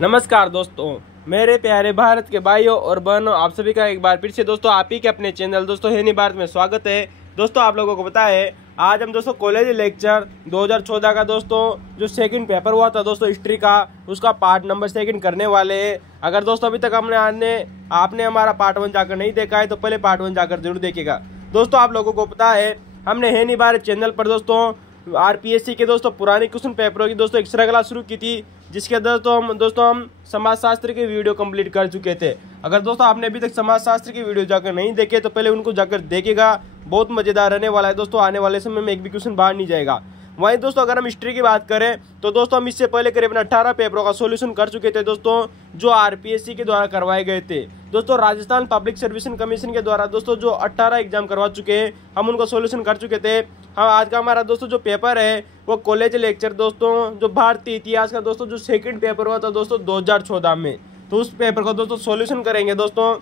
नमस्कार दोस्तों, मेरे प्यारे भारत के भाइयों और बहनों, आप सभी का एक बार फिर से दोस्तों आप ही के अपने चैनल दोस्तों है नहीं भारत में स्वागत है। दोस्तों आप लोगों को पता है आज हम दोस्तों कॉलेज लेक्चर 2014 का दोस्तों जो सेकंड पेपर हुआ था दोस्तों हिस्ट्री का, उसका पार्ट नंबर 2 करने वाले हैं। अगर दोस्तों अभी तक आपने हमारा पार्ट 1 जाकर नहीं देखा है तो पहले पार्ट 1 जाकर जरूर देखेगा। दोस्तों आप लोगों को पता है हमने है नहीं भारत चैनल पर दोस्तों आरपीएससी के दोस्तों पुराने क्वेश्चन पेपरों की दोस्तों एक श्रृंखला शुरू की थी, जिसके अंदर दोस्तों हम समाजशास्त्र के वीडियो कंप्लीट कर चुके थे। अगर दोस्तों आपने अभी तक समाजशास्त्र की वीडियो जाकर नहीं देखे तो पहले उनको जाकर देखेगा, बहुत मजेदार रहने वाला है दोस्तों। आने वाले समय में एक भी क्वेश्चन बाहर नहीं जाएगा। वहीं दोस्तों अगर हम हिस्ट्री की बात करें तो दोस्तों हम इससे पहले करीबन 18 पेपरों का सॉल्यूशन कर चुके थे दोस्तों, जो आरपीएससी के द्वारा करवाए गए थे। दोस्तों राजस्थान पब्लिक सर्विस कमीशन के द्वारा दोस्तों जो 18 एग्जाम करवा चुके हैं, हम उनको सॉल्यूशन कर चुके थे। हाँ, आज का हमारा दोस्तों जो पेपर है वो कॉलेज लेक्चर दोस्तों जो भारतीय इतिहास का दोस्तों जो सेकंड पेपर हुआ था दोस्तों 2014 में, तो उस पेपर का दोस्तों सॉल्यूशन करेंगे दोस्तों।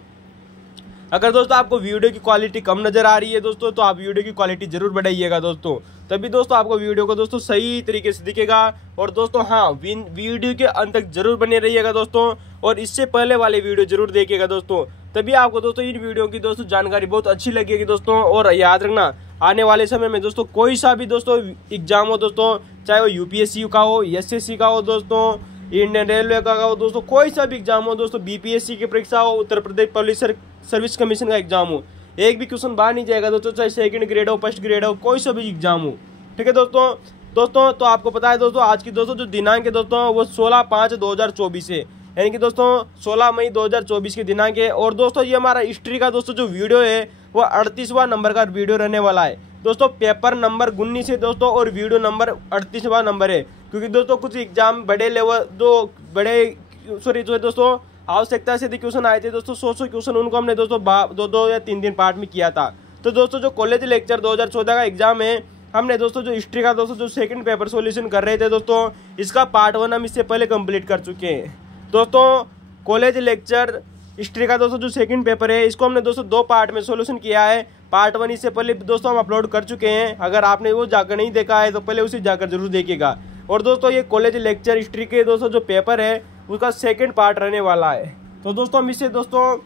अगर दोस्तों आपको वीडियो की क्वालिटी कम नजर आ रही है दोस्तों तो आप वीडियो की क्वालिटी जरूर बढ़ाइएगा दोस्तों, तभी दोस्तों आपको वीडियो को दोस्तों सही तरीके से दिखेगा। और दोस्तों हाँ, वीडियो के अंत तक जरूर बने रहिएगा दोस्तों, और इससे पहले वाले वीडियो जरूर देखिएगा दोस्तों, तभी आपको दोस्तों इन वीडियो की दोस्तों जानकारी बहुत अच्छी लगेगी दोस्तों। और याद रखना आने वाले समय में दोस्तों कोई सा भी दोस्तों एग्जाम हो दोस्तों, चाहे वो यूपीएससी का हो, एसएससी का हो दोस्तों, इंडियन रेलवे का हो दोस्तों, कोई सा भी एग्जाम हो दोस्तों, बीपीएससी की परीक्षा हो, Uttar Pradesh public service commission का एग्जाम हो, एक भी क्वेश्चन बाहर नहीं जाएगा दोस्तों, चाहे सेकंड ग्रेड हो, फर्स्ट ग्रेड हो, कोई सा भी एग्जाम हो। ठीक है दोस्तों तो आपको पता है दोस्तों आज की दोस्तों जो दिनांक है दोस्तों वो 16/5/2024 है, यानी कि दोस्तों 16 मई 2024 के दिनांक है। और दोस्तों ये हमारा हिस्ट्री का दोस्तों जो वीडियो है वो 38वां नंबर का वीडियो रहने वाला है दोस्तों। पेपर नंबर 19 है दोस्तों और वीडियो नंबर 38वां नंबर है, क्योंकि दोस्तों कुछ एग्जाम बड़े लेवल जो दोस्तों आवश्यकता से क्वेश्चन आए थे दोस्तों 100 क्वेश्चन, उनको हमने दोस्तों 2 या 3 दिन पार्ट में किया था। तो दोस्तों जो कॉलेज लेक्चर 2014 का एग्जाम है, हमने दोस्तों जो हिस्ट्री का दोस्तों जो सेकंड पेपर सॉल्यूशन कर रहे थे दोस्तों, इसका पार्ट 1 हम इससे पहले कंप्लीट कर चुके हैं दोस्तों। कॉलेज लेक्चर हिस्ट्री का दोस्तों जो सेकंड पेपर है इसको हमने दोस्तों 2 पार्ट में सॉल्यूशन किया है। पार्ट 1 इससे पहले दोस्तों हम अपलोड कर चुके हैं, अगर आपने वो जाकर नहीं देखा है तो पहले उसे जाकर जरूर देखिएगा। और दोस्तों ये कॉलेज लेक्चर हिस्ट्री के दोस्तों जो पेपर है उसका सेकंड पार्ट रहने वाला है। तो दोस्तों हम इससे दोस्तों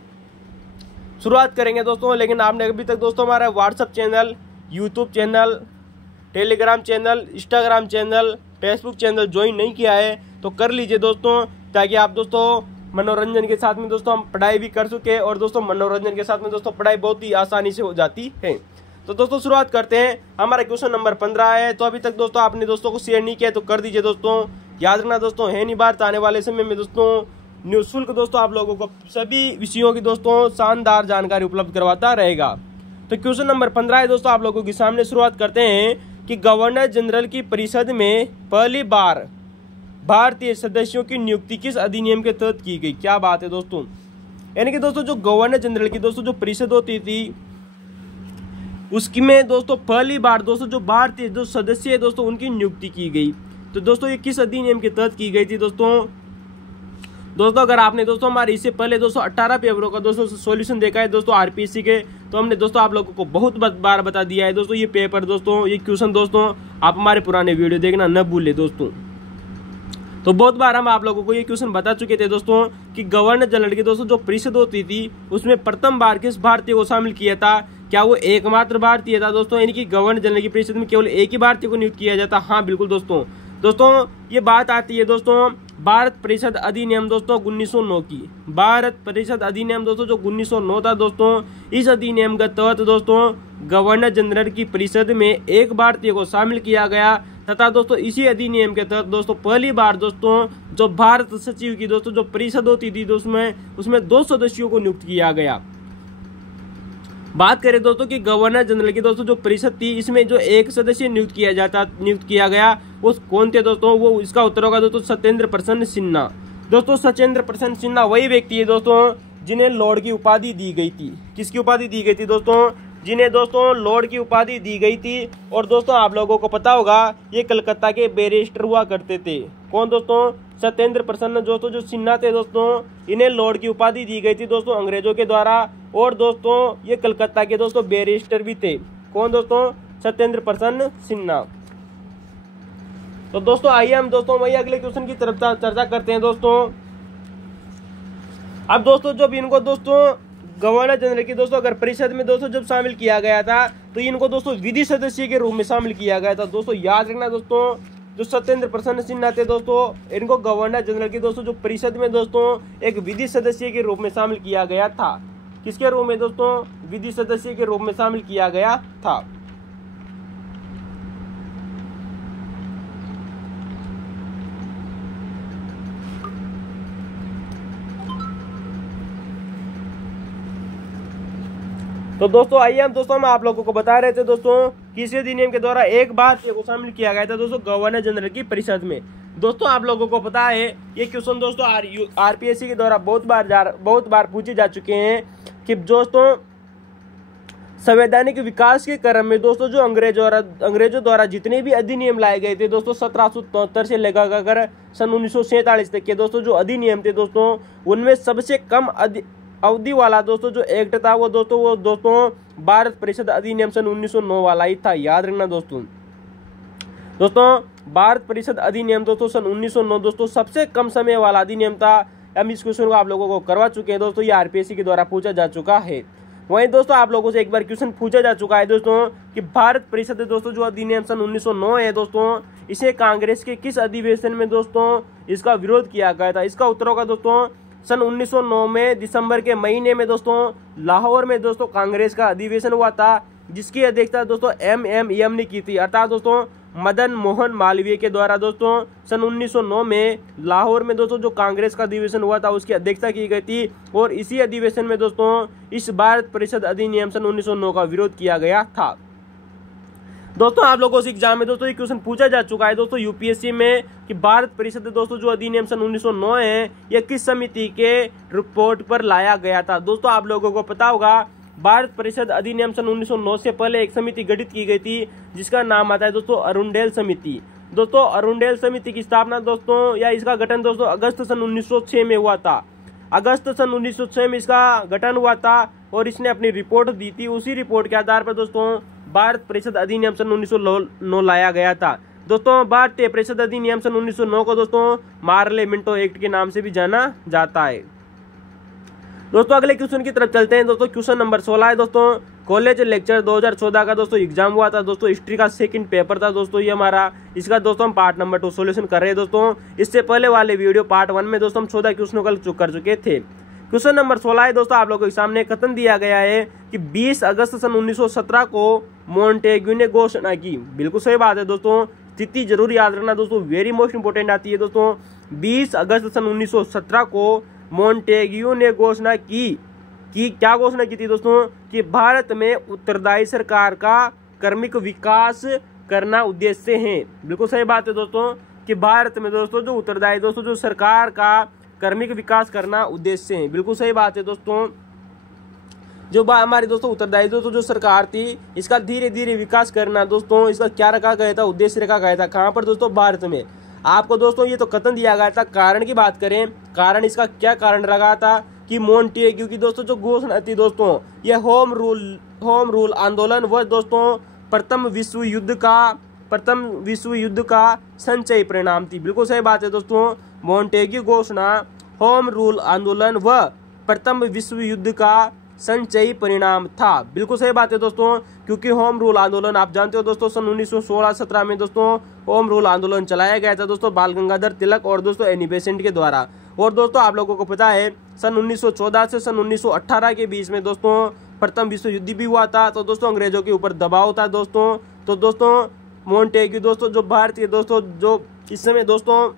शुरुआत करेंगे दोस्तों, लेकिन आपने अभी तक दोस्तों हमारा WhatsApp channel, YouTube channel, Telegram channel, Instagram channel, Facebook channel join नहीं किया है तो कर लीजिए दोस्तों, ताकि आप दोस्तों मनोरंजन के साथ में दोस्तों हम पढ़ाई भी कर चुके, और दोस्तों मनोरंजन के साथ में दोस्तों पढ़ाई बहुत ही आसानी से हो जाती है। तो दोस्तों शुरुआत करते हैं। हमारा क्वेश्चन नंबर 15 है, तो अभी तक दोस्तों आपने दोस्तों को शेयर नहीं किया तो कर दीजिए दोस्तों। याद रखना दोस्तों है नहीं भारत आने वाले समय में दोस्तों निःशुल्क दोस्तों आप लोगों को सभी विषयों की दोस्तों शानदार जानकारी उपलब्ध करवाता रहेगा। तो क्वेश्चन नंबर 15 है दोस्तों आप लोगों के सामने। शुरुआत करते हैं कि गवर्नर जनरल की परिषद में पहली बार भारतीय सदस्यों की नियुक्ति किस अधिनियम के तहत की गई। क्या बात है दोस्तों, यानी कि दोस्तों जो गवर्नर जनरल की दोस्तों जो परिषद होती थी उसकी में दोस्तों पहली बार दोस्तों जो भारतीय जो सदस्य है दोस्तों उनकी नियुक्ति की गई। तो दोस्तों ये किस अधिनियम के तहत की गई थी दोस्तों अगर आपने दोस्तों हमारे इससे पहले दोस्तों 18 पेपरों का दोस्तों सॉल्यूशन देखा है दोस्तों आरपीएससी के, तो हमने दोस्तों आप लोगों को बहुत बार बता दिया है दोस्तों ये पेपर दोस्तों, ये क्वेश्चन दोस्तों आप हमारे पुराने वीडियो देखना न भूले दोस्तों। तो बहुत बार हम आप लोगों को ये क्वेश्चन बता चुके थे दोस्तों कि गवर्नर जनरल की दोस्तों जो परिषद होती थी उसमें प्रथम बार किस भारतीय को शामिल किया था। क्या वो एकमात्र भारतीय था दोस्तों, यानी कि गवर्नर जनरल की परिषद में केवल एक ही भारतीय को नियुक्त किया जाता। हाँ बिल्कुल दोस्तों ये बात आती है दोस्तों भारत परिषद अधिनियम दोस्तों 1909 की। भारत परिषद अधिनियम दोस्तों जो 1909 था दोस्तों, इस अधिनियम के तहत दोस्तों गवर्नर जनरल की परिषद में एक भारतीय को शामिल किया गया, तथा दोस्तों इसी अधिनियम के तहत दोस्तों पहली बार दोस्तों जो भारत सचिव की दोस्तों जो परिषद होती थी उसमें 2 सदस्यों को नियुक्त किया गया। बात करें दोस्तों कि गवर्नर जनरल की दोस्तों जो परिषद थी इसमें जो एक सदस्य नियुक्त किया गया वो कौन थे दोस्तों, वो इसका उत्तर होगा दोस्तों सत्येंद्र प्रसन्न सिन्हा। दोस्तों सत्येंद्र प्रसन्न सिन्हा वही व्यक्ति है दोस्तों जिन्हें लॉर्ड की उपाधि दी गई थी। किसकी उपाधि दी गई थी दोस्तों, जिन्हें दोस्तों लॉर्ड की उपाधि दी गई थी। और दोस्तों आप लोगों को पता होगा ये कलकत्ता के बैरिस्टर हुआ करते थे। कौन दोस्तों, सत्येंद्र प्रसन्न दोस्तों जो सिन्हा थे दोस्तों, इन्हें लॉर्ड की उपाधि दी गई थी दोस्तों अंग्रेजों के द्वारा। और दोस्तों ये कलकत्ता के दोस्तों बैरिस्टर भी थे। कौन दोस्तों, सत्येंद्र प्रसन्न सिन्हा। तो दोस्तों आइए हम दोस्तों वही अगले क्वेश्चन की तरफ चर्चा करते हैं दोस्तों। अब दोस्तों जब इनको दोस्तों गवर्नर जनरल की दोस्तों अगर परिषद में दोस्तों जब शामिल किया गया था तो इनको दोस्तों विधि सदस्य के रूप में शामिल किया गया था। दोस्तों याद रखना दोस्तों, जो सत्येंद्र प्रसन्न सिन्हा थे दोस्तों, इनको गवर्नर जनरल की दोस्तों जो परिषद में दोस्तों एक विधि सदस्य के रूप में शामिल किया गया था। किसके रूप में दोस्तों? विधि सदस्य के रूप में शामिल किया गया था। तो दोस्तों आइए हम दोस्तों आप लोगों को बता रहे थे दोस्तों किस अधिनियम के द्वारा एक भारतीय को शामिल किया गया था दोस्तों गवर्नर जनरल की परिषद में। दोस्तों आप लोगों को पता है ये क्वेश्चन दोस्तों आरपीएससी के द्वारा बहुत बार पूछे जा चुके हैं कि दोस्तों संवैधानिक विकास के क्रम में दोस्तों जो अंग्रेजों द्वारा जितने भी अधिनियम लाए गए थे दोस्तों 1773 से लेकर सन 1947 तक के दोस्तों जो अधिनियम थे दोस्तों उनमें सबसे कम अवधि वाला दोस्तों जो एक्ट था वो दोस्तों भारत परिषद अधिनियम सन 1909 वाला ही था। याद रखना दोस्तों भारत परिषद अधिनियम दोस्तों सन 1909 दोस्तों सबसे कम समय वाला अधिनियम था। हम इस क्वेश्चन को आप लोगों को करवा चुके हैं दोस्तों, ये आरपीएससी के द्वारा पूछा जा चुका है। वहीं दोस्तों आप लोगों से एक बार क्वेश्चन पूछा जा चुका है दोस्तों कि भारत परिषद दोस्तों जो अधिनियम सन 1909 है दोस्तों, इसे कांग्रेस के किस अधिवेशन में दोस्तों इसका विरोध किया गया था? इसका उत्तर होगा दोस्तों सन 1909 में दिसंबर के महीने में दोस्तों लाहौर में दोस्तों कांग्रेस का अधिवेशन हुआ था, जिसकी अध्यक्षता दोस्तों MMEM ने की थी, अर्थात दोस्तों मदन मोहन मालवीय के द्वारा दोस्तों सन 1909 में लाहौर में दोस्तों जो कांग्रेस का अधिवेशन हुआ था उसकी अध्यक्षता की गई थी। और इसी अधिवेशन में दोस्तों इस भारत परिषद अधिनियम सन 1909 का विरोध किया गया था। दोस्तों आप लोगों से एग्जाम में दोस्तों ये क्वेश्चन पूछा जा चुका है दोस्तों यूपीएससी में कि भारत परिषद दोस्तों जो अधिनियम सन 1909 है यह किस समिति के रिपोर्ट पर लाया गया था? दोस्तों आप लोगों को पता होगा भारत परिषद अधिनियम सन 1909 से पहले एक समिति गठित की गई थी जिसका नाम आता है दोस्तों अरुणडेल समिति। दोस्तों अरुणडेल समिति की स्थापना दोस्तों या इसका गठन दोस्तों अगस्त सन 1906 में हुआ था। अगस्त सन 1906 में इसका गठन हुआ था और इसने अपनी रिपोर्ट दी थी। उसी रिपोर्ट के आधार पर दोस्तों भारत परिषद अधिनियम सन 1909 लाया गया था। दोस्तों भारतीय परिषद अधिनियम सन 1909 को दोस्तों मार्ले मिंटो एक्ट के नाम से भी जाना जाता है। दोस्तों अगले क्वेश्चन की तरफ चलते हैं। दोस्तों क्वेश्चन नंबर 16 है दोस्तों कॉलेज लेक्चर 2014 का दोस्तों एग्जाम हुआ था दोस्तों, हिस्ट्री का सेकंड पेपर था दोस्तों ये हमारा। इसका दोस्तों हम पार्ट नंबर 2 सॉल्यूशन कर रहे हैं दोस्तों। इससे पहले वाले वीडियो पार्ट 1 में दोस्तों हम 14 क्वेश्चनों का कर चुके थे। क्वेश्चन नंबर 16 है दोस्तों आप लोगों के सामने कथन दिया गया है कि 20 अगस्त सन 1917 को मोंटेग्यू ने घोषणा की। बिल्कुल सही बात है दोस्तों, तिथि जरूर याद रखना दोस्तों, वेरी मोस्ट इंपोर्टेंट आती है दोस्तों। 20 अगस्त सन 1917 को मोंटेग्यू ने घोषणा की क्या घोषणा की थी दोस्तों? कि भारत में उत्तरदायी सरकार का कर्मिक विकास करना उद्देश्य है। बिल्कुल सही बात है दोस्तों कि भारत में दोस्तों जो उत्तरदायी दोस्तों जो सरकार का कर्मिक विकास करना उद्देश्य है। बिल्कुल सही बात है दोस्तों, जो हमारी दोस्तों उत्तरदायी दोस्तों जो सरकार थी इसका धीरे धीरे विकास करना दोस्तों इसका क्या रखा गया था? उद्देश्य रखा गया था। कहाँ पर दोस्तों? भारत में। आपको दोस्तों ये तो कथन दिया गया था। कारण की बात करें, कारण इसका क्या कारण रखा था कि मोंटेग्यू की दोस्तों जो घोषणा थी दोस्तों ये होम रूल आंदोलन व दोस्तों प्रथम विश्व युद्ध का संचयी परिणाम थी। बिल्कुल सही बात है दोस्तों, मोंटेग्यू घोषणा होम रूल आंदोलन व प्रथम विश्व युद्ध का संचयी परिणाम था। बिल्कुल सही बात है दोस्तों, क्योंकि होम रूल आंदोलन आप जानते हो दोस्तों सन 1916-17 में दोस्तों होम रूल आंदोलन चलाया गया था दोस्तों बाल गंगाधर तिलक और दोस्तों एनी बेसेंट के द्वारा। और दोस्तों आप लोगों को पता है सन 1914 से सन 1918 के बीच में दोस्तों प्रथम विश्व युद्ध भी हुआ था, तो दोस्तों अंग्रेजों के ऊपर दबाव था दोस्तों। तो दोस्तों मोंटेग्यू दोस्तों जो भारतीय दोस्तों जो इस समय दोस्तों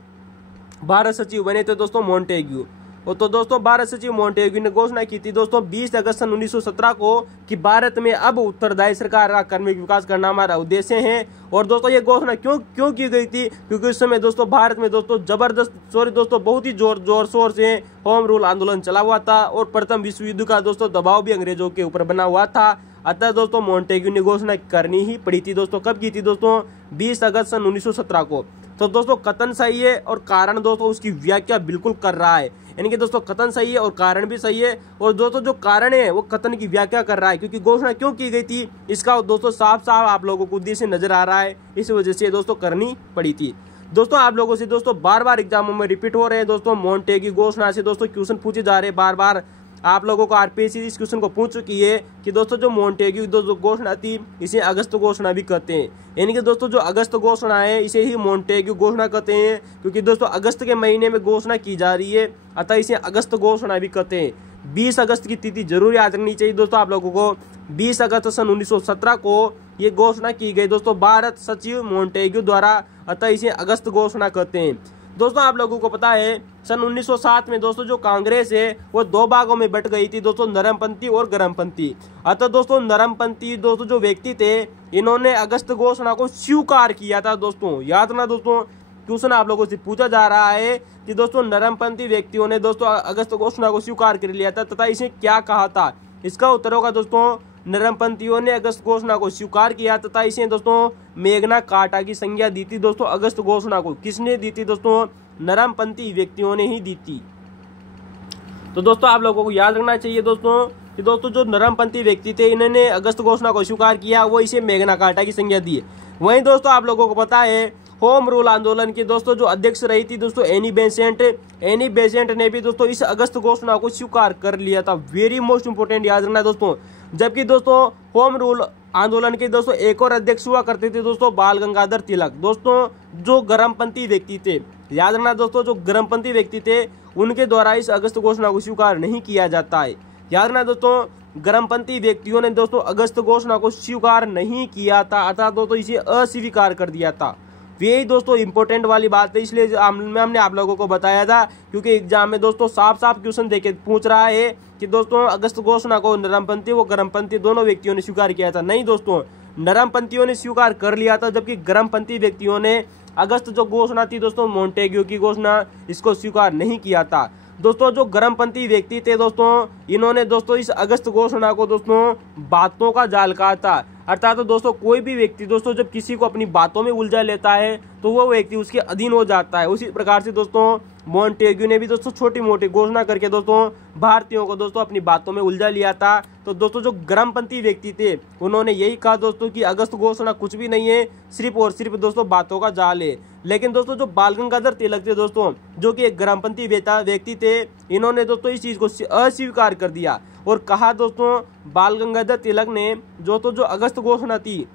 भारत सचिव बने थे दोस्तों मोंटेग्यू, तो दोस्तों भारत सचिव मोंटेग्यू ने घोषणा की थी दोस्तों 20 अगस्त सन 1917 को कि भारत में अब उत्तरदायी सरकार का कर्मिक विकास करना हमारा उद्देश्य है। और दोस्तों ये घोषणा क्यों की गई थी? क्योंकि उस समय दोस्तों भारत में दोस्तों दोस्तों बहुत ही जोर शोर से होम रूल आंदोलन चला हुआ था और प्रथम विश्व युद्ध का दोस्तों दबाव भी अंग्रेजों के ऊपर बना हुआ था। अतः दोस्तों मोंटेग्यू ने घोषणा करनी ही पड़ी थी दोस्तों। कब की थी दोस्तों? 20 अगस्त सन 1917 को। तो दोस्तों कथन सही है और कारण दोस्तों उसकी व्याख्या बिल्कुल कर रहा है, यानी कि दोस्तों कथन सही है और कारण भी सही है। और दोस्तों जो कारण है वो कथन की व्याख्या कर रहा है, क्योंकि घोषणा क्यों की गई थी इसका दोस्तों साफ साफ आप लोगों को उद्देश्य नजर आ रहा है, इस वजह से दोस्तों करनी पड़ी थी। दोस्तों आप लोगों से दोस्तों बार बार एग्जामों में रिपीट हो रहे हैं दोस्तों, मोंटेग्यू घोषणा से दोस्तों क्वेश्चन पूछे जा रहे हैं बार बार। आप लोगों को आरपीएससी इस क्वेश्चन को पूछ चुकी है कि दोस्तों जो मोंटेग्यू दोस्तों घोषणा थी इसे अगस्त घोषणा भी कहते हैं, यानी कि दोस्तों जो अगस्त घोषणा है इसे ही मोंटेग्यू घोषणा कहते हैं, क्योंकि दोस्तों अगस्त के महीने में घोषणा की जा रही है, अतः इसे अगस्त घोषणा भी कहते हैं। 20 अगस्त की तिथि जरूर याद रखनी चाहिए दोस्तों आप लोगों को। 20 अगस्त सन 1917 को ये घोषणा की गई दोस्तों भारत सचिव मोंटेग्यू द्वारा, अतः इसे अगस्त घोषणा कहते हैं। दोस्तों आप लोगों को पता है सन 1907 में दोस्तों जो कांग्रेस है वो 2 भागों में बट गई थी दोस्तों, नरमपंथी और गरमपंथी। अतः दोस्तों नरमपंथी दोस्तों जो व्यक्ति थे इन्होंने अगस्त घोषणा को स्वीकार किया था दोस्तों, याद रखना दोस्तों। क्वेश्चन आप लोगों से पूछा जा रहा है कि दोस्तों नरमपंथी व्यक्तियों ने दोस्तों अगस्त घोषणा को स्वीकार कर लिया था तथा इसे क्या कहा था। इसका उत्तर होगा दोस्तों नरमपंथियों ने अगस्त घोषणा को स्वीकार किया तथा इसे दोस्तों मेघना कार्टा की संज्ञा दी थी दोस्तों। अगस्त घोषणा को किसने दी थी दोस्तों, नरमपंथी व्यक्तियों ने ही दी थी। तो दोस्तों आप लोगों को याद रखना चाहिए दोस्तों कि दोस्तों जो नरमपंथी व्यक्ति थे इन्होंने अगस्त घोषणा को स्वीकार किया, वो इसे मेघना कार्टा की संज्ञा दी। वहीं दोस्तों आप लोगों को पता है होम रूल आंदोलन की दोस्तों जो अध्यक्ष रही थी दोस्तों एनी बेसेंट ने भी दोस्तों इस अगस्त घोषणा को स्वीकार कर लिया था। वेरी मोस्ट इंपोर्टेंट याद रखना दोस्तों। जबकि दोस्तों होम रूल आंदोलन के दोस्तों एक और अध्यक्ष हुआ करते थे दोस्तों बाल गंगाधर तिलक, दोस्तों जो गर्मपंथी व्यक्ति थे। याद रखना दोस्तों जो गर्मपंथी व्यक्ति थे उनके द्वारा इस अगस्त घोषणा को स्वीकार नहीं किया जाता है। याद रखना दोस्तों गर्मपंथी व्यक्तियों ने दोस्तों अगस्त घोषणा को स्वीकार नहीं किया था, अर्थात दोस्तों इसे अस्वीकार कर दिया था। यही दोस्तों इंपॉर्टेंट वाली बात है, इसलिए हमने आप लोगों को बताया था, क्योंकि एग्जाम में दोस्तों साफ साफ क्वेश्चन देके पूछ रहा है कि दोस्तों अगस्त घोषणा को नरमपंथी व गर्मपंथी दोनों व्यक्तियों ने स्वीकार किया था। नहीं दोस्तों, नरमपंथियों ने स्वीकार कर लिया था, जबकि गर्मपंथी व्यक्तियों ने अगस्त जो घोषणा थी दोस्तों मोंटेग्यू की घोषणा, इसको स्वीकार नहीं किया था। दोस्तों जो गर्मपंथी व्यक्ति थे दोस्तों इन्होंने दोस्तों इस अगस्त घोषणा को दोस्तों बातों का जाल कहा था, अर्थात तो दोस्तों कोई भी व्यक्ति दोस्तों जब किसी को अपनी बातों में उलझा लेता है तो वो व्यक्ति उसके अधीन हो जाता है। उसी प्रकार से दोस्तों मोंटेग्यू ने भी दोस्तों छोटी मोटी घोषणा करके दोस्तों भारतीयों को दोस्तों अपनी बातों में उलझा लिया था। तो दोस्तों जो गर्मपंथी व्यक्ति थे उन्होंने यही कहा दोस्तों कि अगस्त घोषणा कुछ भी नहीं है, सिर्फ और सिर्फ दोस्तों बातों का जाल है। लेकिन दोस्तों जो बाल गंगाधर तिलक थे दोस्तों, जो कि एक गर्मपंथी व्यक्ति थे, इन्होंने दोस्तों इस चीज को अस्वीकार कर दिया और कहा दोस्तों बाल गंगाधर तिलक ने जो अगस्त घोषणा थी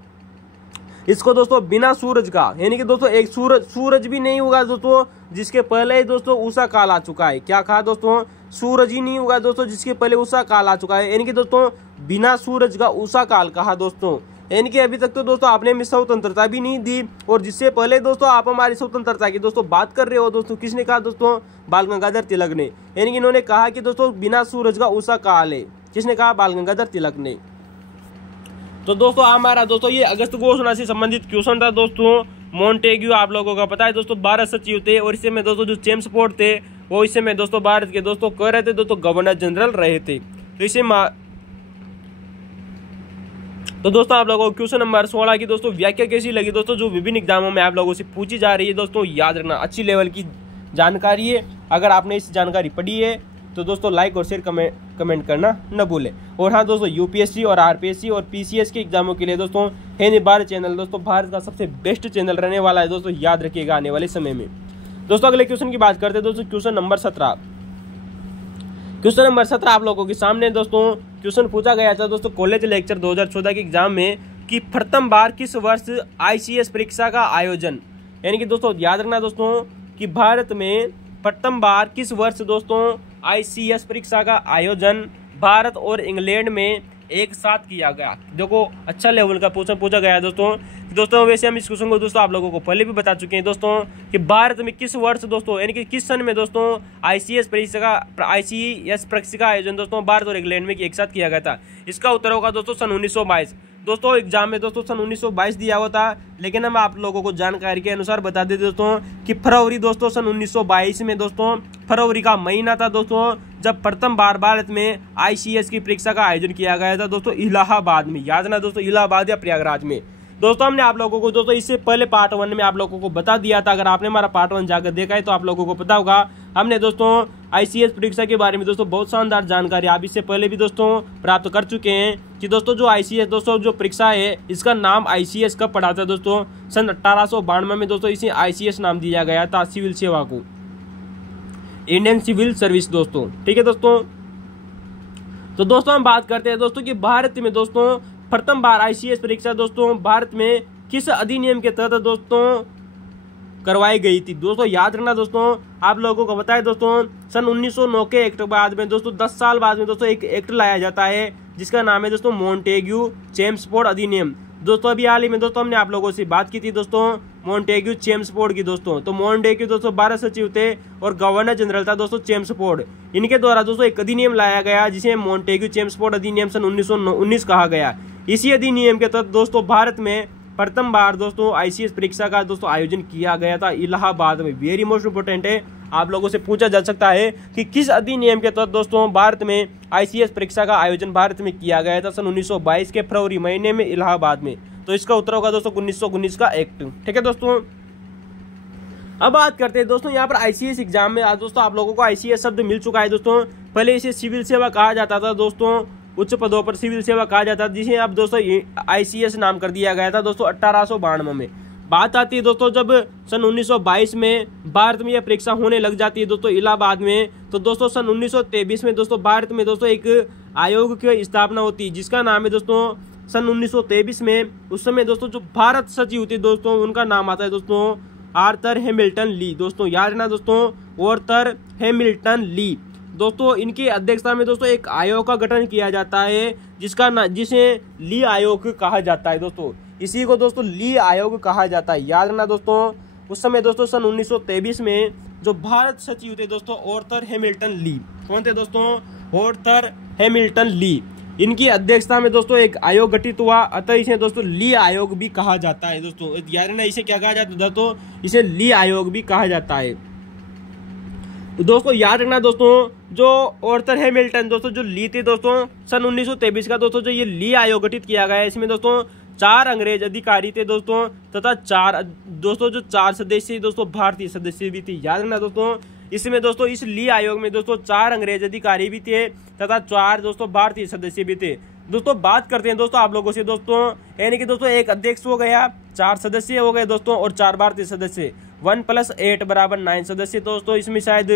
इसको दोस्तों बिना सूरज का, यानी कि दोस्तों एक सूरज भी नहीं होगा दोस्तों जिसके पहले ही दोस्तों उषा काल आ चुका है। क्या कहा दोस्तों, सूरज ही नहीं होगा दोस्तों जिसके पहले उषा काल आ चुका है, यानी कि दोस्तों बिना सूरज का उषा काल कहा दोस्तों। यानी कि अभी तक तो दोस्तों आपने हमें स्वतंत्रता भी नहीं दी और जिससे पहले दोस्तों आप हमारी स्वतंत्रता की दोस्तों बात कर रहे हो दोस्तों। किसने कहा दोस्तों, बाल गंगाधर तिलक ने, यानी कि इन्होंने कहा कि दोस्तों बिना सूरज का उषा काल है। किसने कहा, बाल गंगाधर तिलक ने। तो दोस्तों हमारा दोस्तों ये अगस्त घोषणा से संबंधित क्वेश्चन था दोस्तों। मोंटेग्यू आप लोगों का पता है दोस्तों भारत सचिव थे और इससे में दोस्तों जो चेम्सफोर्ड थे वो इससे में दोस्तों भारत के दोस्तों कह रहे थे दोस्तों गवर्नर जनरल रहे थे। तो इसे तो दोस्तों आप लोगों को क्वेश्चन नंबर 16 की दोस्तों व्याख्या कैसी लगी दोस्तों, जो विभिन्न एग्जामों में आप लोगों से पूछी जा रही है दोस्तों, याद रखना अच्छी लेवल की जानकारी है। अगर आपने इस जानकारी पढ़ी है तो दोस्तों लाइक और शेयर कमेंट करना न भूलें। और हाँ दोस्तों यूपीएससी और आरपीएससी और पीसीएस के एग्जामों के लिए दोस्तों है भारत चैनल दोस्तों भारत का सबसे बेस्ट चैनल रहने वाला है दोस्तों, याद रखिएगा आने वाले समय में। दोस्तों अगले क्वेश्चन की बात करते हैं दोस्तों, क्वेश्चन नंबर 17। क्वेश्चन नंबर 17 आप लोगों के सामने दोस्तों क्वेश्चन पूछा गया था दोस्तों कॉलेज लेक्चर 2014 के एग्जाम में कि प्रथम बार किस वर्ष आईसीएस परीक्षा का आयोजन, यानी कि दोस्तों याद रखना दोस्तों कि भारत में प्रथम बार किस वर्ष दोस्तों आईसीएस परीक्षा का आयोजन भारत और इंग्लैंड में एक साथ किया गया। देखो अच्छा लेवल का क्वेश्चन पूछा गया है दोस्तों। वैसे हम इस क्वेश्चन को दोस्तों आप लोगों को पहले भी बता चुके हैं दोस्तों कि भारत में किस वर्ष दोस्तों यानी कि किस सन में दोस्तों आईसीएस परीक्षा का आयोजन दोस्तों भारत और इंग्लैंड में एक साथ किया गया था। इसका उत्तर होगा दोस्तों सन 1922। दोस्तों एग्जाम में दोस्तों सन 1922 दिया हुआ था, लेकिन हम आप लोगों को जानकारी के अनुसार बता देते दोस्तों कि फरवरी दोस्तों सन 1922 में दोस्तों फरवरी का महीना था दोस्तों जब प्रथम बार भारत में आईसीएस की परीक्षा का आयोजन किया गया था दोस्तों इलाहाबाद में। याद ना दोस्तों इलाहाबाद या प्रयागराज में। दोस्तों हमने आप लोगों को दोस्तों इससे पहले पार्ट 1 में आप लोगों को बता दिया था, अगर आपने हमारा पार्ट 1 जाकर देखा है तो आप लोगों को पता होगा हमने दोस्तों ICS परीक्षा के बारे में दोस्तों बहुत शानदार जानकारी आप इससे पहले भी दोस्तों प्राप्त कर चुके हैं कि दोस्तों जो ICS दोस्तों जो परीक्षा है इसका नाम ICS कब पड़ा था दोस्तों, सन 1892 में दोस्तों इसे ICS नाम दिया गया था, सिविल सेवा को, इंडियन सिविल सर्विस दोस्तों। ठीक है दोस्तों, तो दोस्तों हम बात करते हैं दोस्तों कि भारत में दोस्तों प्रथम बार ICS परीक्षा दोस्तों भारत में किस अधिनियम के तहत दोस्तों करवाई गई थी। दोस्तों याद रखना दोस्तों, आप लोगों को बताए दोस्तों सन 1909 के एक्ट बाद में दोस्तों 10 साल बाद में दोस्तों एक एक्ट लाया जाता है जिसका नाम है दोस्तों मॉन्टेग्यू चेम्सफोर्ड अधिनियम। दोस्तों अभी हाल ही में दोस्तों हमने आप लोगों से बात की थी दोस्तों मॉन्टेग्यू चेम्सफोर्ड की दोस्तों। तो मॉन्टेग्यू दोस्तों 12 सचिव थे और गवर्नर जनरल था दोस्तों चेम्सफोर्ड। इनके द्वारा दोस्तों एक अधिनियम लाया गया जिसे मॉन्टेग्यू चेम्सफोर्ड अधिनियम सन 1919 कहा गया। इसी अधिनियम के तहत दोस्तों भारत में प्रथम बार दोस्तों ICS परीक्षा का दोस्तों आयोजन किया गया था इलाहाबाद में। वेरी मोस्ट इंपोर्टेंट है, आप लोगों से पूछा जा सकता है कि किस अधिनियम के तहत दोस्तों भारत में ICS परीक्षा का आयोजन भारत में किया गया था सन 1922 के फरवरी महीने में इलाहाबाद में। तो इसका उत्तर होगा दोस्तों 1919 का एक्ट। ठीक है दोस्तों, अब बात करते हैं दोस्तों यहाँ पर ICS एग्जाम में आज दोस्तों आप लोगों को ICS शब्द मिल चुका है दोस्तों। पहले इसे सिविल सेवा कहा जाता था दोस्तों, उच्च पदों पर सिविल सेवा कहा जाता है, जिसे अब दोस्तों ICS नाम कर दिया गया था दोस्तों 1892 में। बात आती है दोस्तों जब सन 1922 में भारत में यह परीक्षा होने लग जाती है दोस्तों इलाहाबाद में, तो दोस्तों सन 1923 में दोस्तों भारत में दोस्तों एक आयोग की स्थापना होती है जिसका नाम है दोस्तों सन 1923 में उस समय दोस्तों जो भारत सचिव थे दोस्तों उनका नाम आता है दोस्तों आर्थर हैमिल्टन ली। दोस्तों याद रखना दोस्तों आर्थर हैमिल्टन ली। दोस्तों इनकी अध्यक्षता में दोस्तों एक आयोग का गठन किया जाता है जिसे ली आयोग कहा जाता है दोस्तों। इसी को दोस्तों ली आयोग कहा जाता है। याद रखना दोस्तों उस समय दोस्तों सन 1923 में जो भारत सचिव थे दोस्तों आर्थर हैमिल्टन ली। कौन थे दोस्तों? आर्थर हैमिल्टन ली। इनकी अध्यक्षता में दोस्तों एक आयोग गठित हुआ, अतः इसे दोस्तों ली आयोग भी कहा जाता है दोस्तों। याद रखना इसे क्या कहा जाता है दोस्तों? इसे ली आयोग भी कहा जाता है। तो दोस्तों याद रखना दोस्तों जो आर्थर हैमिल्टन दोस्तों जो ली थे दोस्तों सन 1923 का दोस्तों जो ये ली आयोग गठित किया गया है, इसमें दोस्तों 4 अंग्रेज अधिकारी थे दोस्तों तथा 4 सदस्य दोस्तों भारतीय सदस्य भी थे। याद रखना दोस्तों इसमें दोस्तों इस ली आयोग में दोस्तों 4 अंग्रेज अधिकारी भी थे तथा 4 दोस्तों भारतीय सदस्य भी थे। दोस्तों बात करते हैं दोस्तों आप लोगों से दोस्तों, यानी कि दोस्तों एक अध्यक्ष हो गया, 4 सदस्य हो गए दोस्तों और 4 भारतीय सदस्य, 1 + 8 = 9 सदस्य। दोस्तों इसमें शायद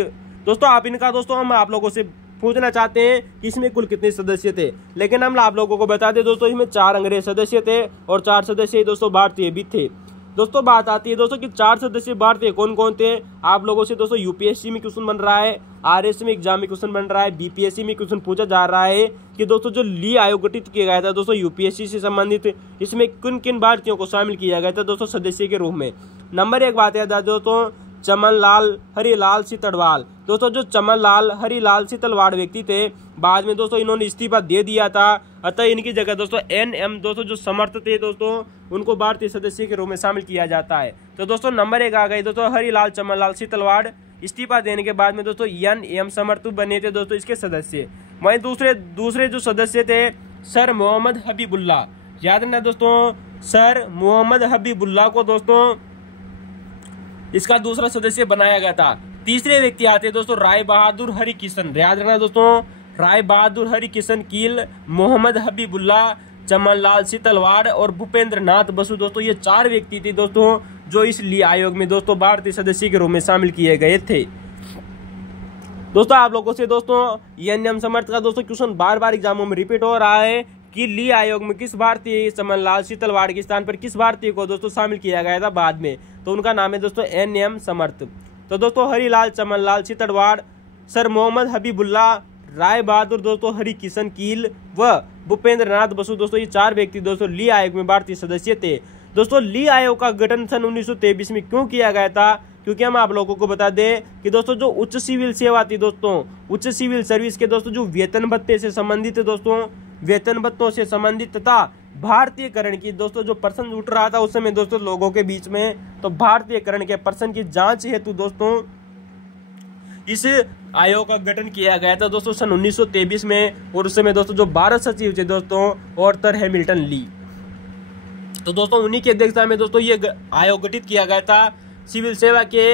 दोस्तों आप इनका दोस्तों हम आप लोगों से पूछना चाहते हैं कि इसमें कुल कितने सदस्य थे, लेकिन हम आप लोगों को बता दें दोस्तों इसमें 4 अंग्रेज सदस्य थे और 4 सदस्य दोस्तों भारतीय भी थे। दोस्तों बात आती है दोस्तों कि 4 सदस्य भारतीय कौन कौन थे। आप लोगों से दोस्तों UPSC में क्वेश्चन बन रहा है, RS में एग्जाम में क्वेश्चन बन रहा है, BPSC में क्वेश्चन पूछा जा रहा है कि दोस्तों जो ली आयोग गठित किया गया था दोस्तों UPSC से संबंधित, इसमें किन किन भारतीयों को शामिल किया गया था दोस्तों सदस्य के रूप में। नंबर 1 बात याद दोस्तों चमनलाल हरिलाल सीतलवाड़। दोस्तों जो चमनलाल हरिलाल सीतलवाड़ व्यक्ति थे बाद में दोस्तों इन्होंने इस्तीफा दे दिया था, अतः इनकी जगह दोस्तों NM दोस्तों जो समर्थ थे दोस्तों उनको भारतीय सदस्य के रूप में शामिल किया जाता है। तो दोस्तों नंबर 1 आ गए दोस्तों हरिलाल चमनलाल सीतलवाड़। इस्तीफा देने के बाद में दोस्तों NM समर्थ बने थे दोस्तों इसके सदस्य। वहीं दूसरे जो सदस्य थे सर मोहम्मद हबीबुल्ला। याद रखना दोस्तों सर मोहम्मद हबीबुल्ला को दोस्तों इसका दूसरा सदस्य बनाया गया था। तीसरे व्यक्ति आते दोस्तों राय बहादुर हरिकिशन। याद रखना दोस्तों राय बहादुर हरिकिशन कील, मोहम्मद हबीबुल्ला, चमनलाल सीतलवाड़ और भूपेंद्र नाथ बसु। दोस्तों ये 4 व्यक्ति थे दोस्तों जो इस ली आयोग में दोस्तों भारतीय सदस्य के रूप में शामिल किए गए थे। दोस्तों आप लोगों से दोस्तों NM समर्थ का दोस्तों क्वेश्चन बार एग्जामों में रिपीट हो रहा है कि ली आयोग में किस भारतीय चमनलाल सीतलवाड़ के स्थान पर किस भारतीय को दोस्तों शामिल किया गया था बाद में, तो उनका नाम है दोस्तों NM समर्थ। तो दोस्तों हरिलाल चमनलाल सीतलवाड़, सर मोहम्मद हबीबुल्ला, राय बहादुर दोस्तों हरिकिशन कील व भूपेंद्र नाथ बसु दोस्तों ये 4 व्यक्ति दोस्तों ली आयोग में भारतीय सदस्य थे। दोस्तों ली आयोग का गठन सन 1923 में क्यों किया गया था? क्योंकि हम आप लोगों को बता दें कि दोस्तों जो उच्च सिविल सेवा थी दोस्तों उच्च सिविल सर्विस के दोस्तों जो वेतन भत्ते से संबंधित दोस्तों वेतन भत्तों से संबंधित तथा भारतीयकरण की दोस्तों जो प्रश्न उठ रहा था उस समय दोस्तों लोगों के बीच में, तो भारतीयकरण के प्रश्न की जांच हेतु दोस्तों इस आयोग का गठन किया गया था दोस्तों सन 1923 में। और उस समय दोस्तों जो भारत सचिव थे दोस्तों आर्थर हैमिल्टन ली। तो दोस्तों उन्हीं की अध्यक्षता में दोस्तों ये आयोग गठित किया गया था सिविल सेवा के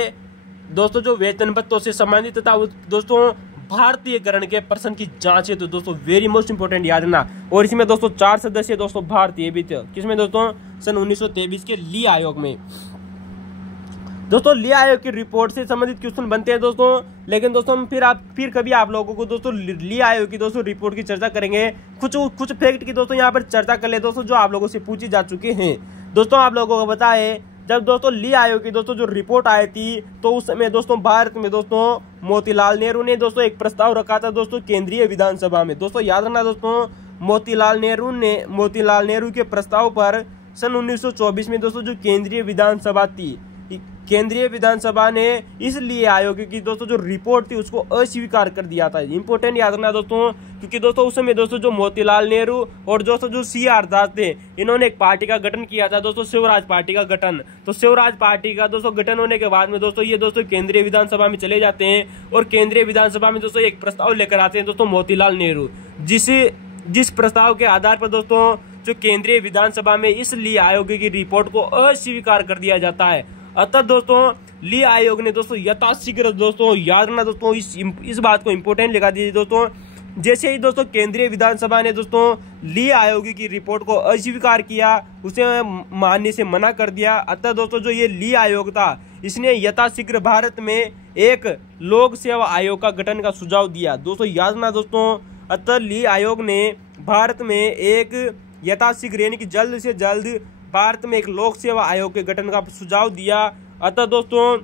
दोस्तों जो वेतन भत्तों से संबंधित तथा दोस्तों भारतीयकरण के प्रश्न की जांच है। तो दोस्तों वेरी मोस्ट इंपोर्टेंट याद रखना। और इसमें दोस्तों 4 सदस्य दोस्तों भारतीय भी थे। किसमें दोस्तों? सन 1923 के ली आयोग में। दोस्तों ली आयोग की रिपोर्ट से संबंधित क्वेश्चन बनते हैं दोस्तों। लेकिन दोस्तों फिर कभी आप लोगों को दोस्तों ली आयोग की दोस्तों रिपोर्ट की चर्चा करेंगे। कुछ फैक्ट की दोस्तों यहाँ पर चर्चा कर ले दोस्तों, जो आप लोगों से पूछी जा चुके हैं। दोस्तों आप लोगों को बताए, जब दोस्तों ली आयोग की दोस्तों जो रिपोर्ट आई थी, तो उस समय दोस्तों भारत में दोस्तों मोतीलाल नेहरू ने दोस्तों एक प्रस्ताव रखा था दोस्तों केंद्रीय विधानसभा में। दोस्तों याद रखना दोस्तों, मोतीलाल नेहरू के प्रस्ताव पर सन 1924 में दोस्तों जो केंद्रीय विधानसभा थी, केंद्रीय विधानसभा ने इस ली आयोग की दोस्तों जो रिपोर्ट थी उसको अस्वीकार कर दिया था। इंपोर्टेंट याद रखना दोस्तों, क्योंकि दोस्तों उस समय दोस्तों जो मोतीलाल नेहरू और दोस्तों जो CR दास थे, इन्होंने एक पार्टी का गठन किया था दोस्तों, शिवराज पार्टी का गठन। तो शिवराज पार्टी का दोस्तों गठन होने के बाद में दोस्तों ये दोस्तों केंद्रीय विधानसभा में चले जाते हैं और केंद्रीय विधानसभा में दोस्तों एक प्रस्ताव लेकर आते हैं दोस्तों मोतीलाल नेहरू, जिस प्रस्ताव के आधार पर दोस्तों जो केंद्रीय विधानसभा में इस ली आयोग की रिपोर्ट को अस्वीकार कर दिया जाता है। अतः दोस्तों ली आयोग ने दोस्तों यथाशीघ्र दोस्तों याद रखना दोस्तों, इस बात को इंपोर्टेंट लगा दीजिए दोस्तों, जैसे ही दोस्तों केंद्रीय विधानसभा ने दोस्तों ली आयोग की रिपोर्ट को अस्वीकार किया, उसे मानने से मना कर दिया। अतः दोस्तों जो ये ली आयोग था, इसने यथाशीघ्र भारत में एक लोक सेवा आयोग का गठन का सुझाव दिया। दोस्तों याद रखना दोस्तों, अतः ली आयोग ने भारत में एक यथाशीघ्र यानी कि जल्द से जल्द भारत में एक लोक सेवा आयोग के गठन का सुझाव दिया। अतः दोस्तों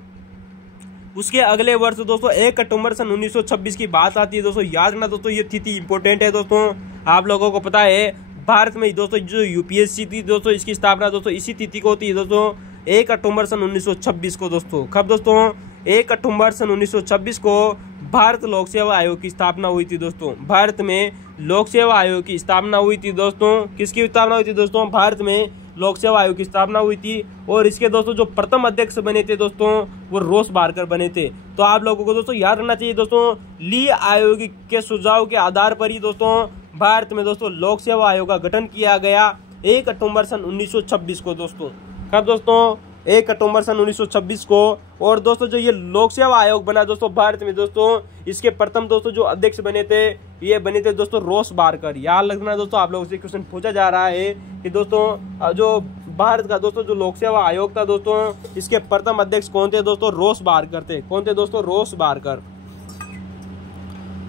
उसके अगले वर्ष दोस्तों 1 अक्टूबर सन 1926 की बात आती है। दोस्तों याद रखना दोस्तों, ये तिथि इंपोर्टेंट है दोस्तों, आप लोगों को पता है भारत में दोस्तों जो UPSC थी दोस्तों, इसकी स्थापना दोस्तों इसी तिथि को होती है दोस्तों, 1 अक्टूबर सन 1926 को दोस्तों। कब दोस्तों? 1 अक्टूबर सन 1926 को भारत लोक सेवा आयोग की स्थापना हुई थी दोस्तों। भारत में लोक सेवा आयोग की स्थापना हुई थी दोस्तों। किसकी स्थापना हुई थी दोस्तों? भारत में लोक सेवा आयोग की स्थापना हुई थी। और इसके दोस्तों जो प्रथम अध्यक्ष बने थे दोस्तों, वो रोस बारकर बने थे। तो आप लोगों को दोस्तों याद रखना चाहिए दोस्तों, ली आयोग के सुझाव के आधार पर ही दोस्तों भारत में दोस्तों लोक सेवा आयोग का गठन किया गया 1 अक्टूबर सन 1926 को दोस्तों। कब दोस्तों? 1 अक्टूबर सन 1926 को। और दोस्तों जो ये लोक सेवा आयोग बना दोस्तों भारत में दोस्तों, इसके प्रथम दोस्तों जो अध्यक्ष बने थे, ये बने थे दोस्तों रोस बारकर। याद रखना दोस्तों, आप लोगों से क्वेश्चन पूछा जा रहा है कि दोस्तों जो भारत का दोस्तों जो लोक सेवा आयोग था दोस्तों, इसके प्रथम अध्यक्ष कौन थे दोस्तों? रोस बारकर थे। कौन थे दोस्तों? रोस बारकर।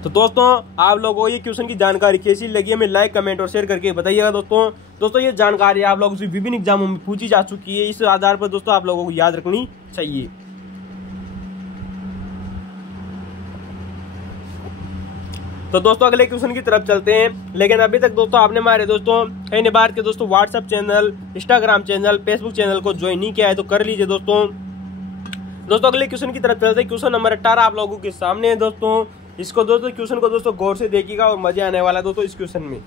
तो दोस्तों आप लोगों को ये क्वेश्चन की जानकारी कैसी लगी हमें लाइक कमेंट और शेयर करके बताइएगा दोस्तों ये जानकारी आप लोगों से विभिन्न एग्जामों में पूछी जा चुकी है, इस आधार पर दोस्तों आप लोगों को याद रखनी चाहिए। तो दोस्तों अगले क्वेश्चन की तरफ चलते हैं। लेकिन अभी तक दोस्तों आपने हमारे दोस्तों हिंदी भारत के दोस्तों WhatsApp channel, Instagram channel, Facebook channel को ज्वाइन नहीं किया है तो कर लीजिए दोस्तों अगले क्वेश्चन की तरफ चलते हैं। क्वेश्चन नंबर 18 आप लोगों के सामने है दोस्तों। इसको दोस्तों क्वेश्चन को दोस्तों गौर से देखिएगा और मजे आने वाला है दोस्तों। इस क्वेश्चन में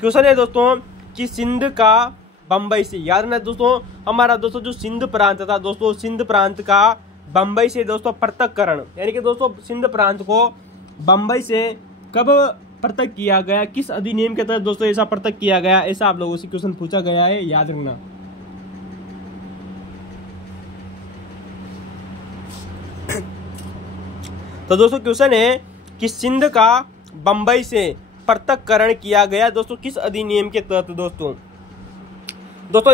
क्वेश्चन है दोस्तों कि सिंध का बम्बई से, याद रखना दोस्तों, हमारा दोस्तों जो सिंध प्रांत था दोस्तों, सिंध प्रांत का बम्बई से दोस्तों पृथककरण, यानी कि दोस्तों सिंध प्रांत को बम्बई से कब पृथक किया गया, किस अधिनियम के तहत दोस्तों ऐसा पृथक किया गया, ऐसा आप लोगों से क्वेश्चन पूछा गया है, याद रखना। तो दोस्तों क्वेश्चन है कि सिंध का बम्बई से पृथककरण किया गया दोस्तों किस अधिनियम के तहत दोस्तों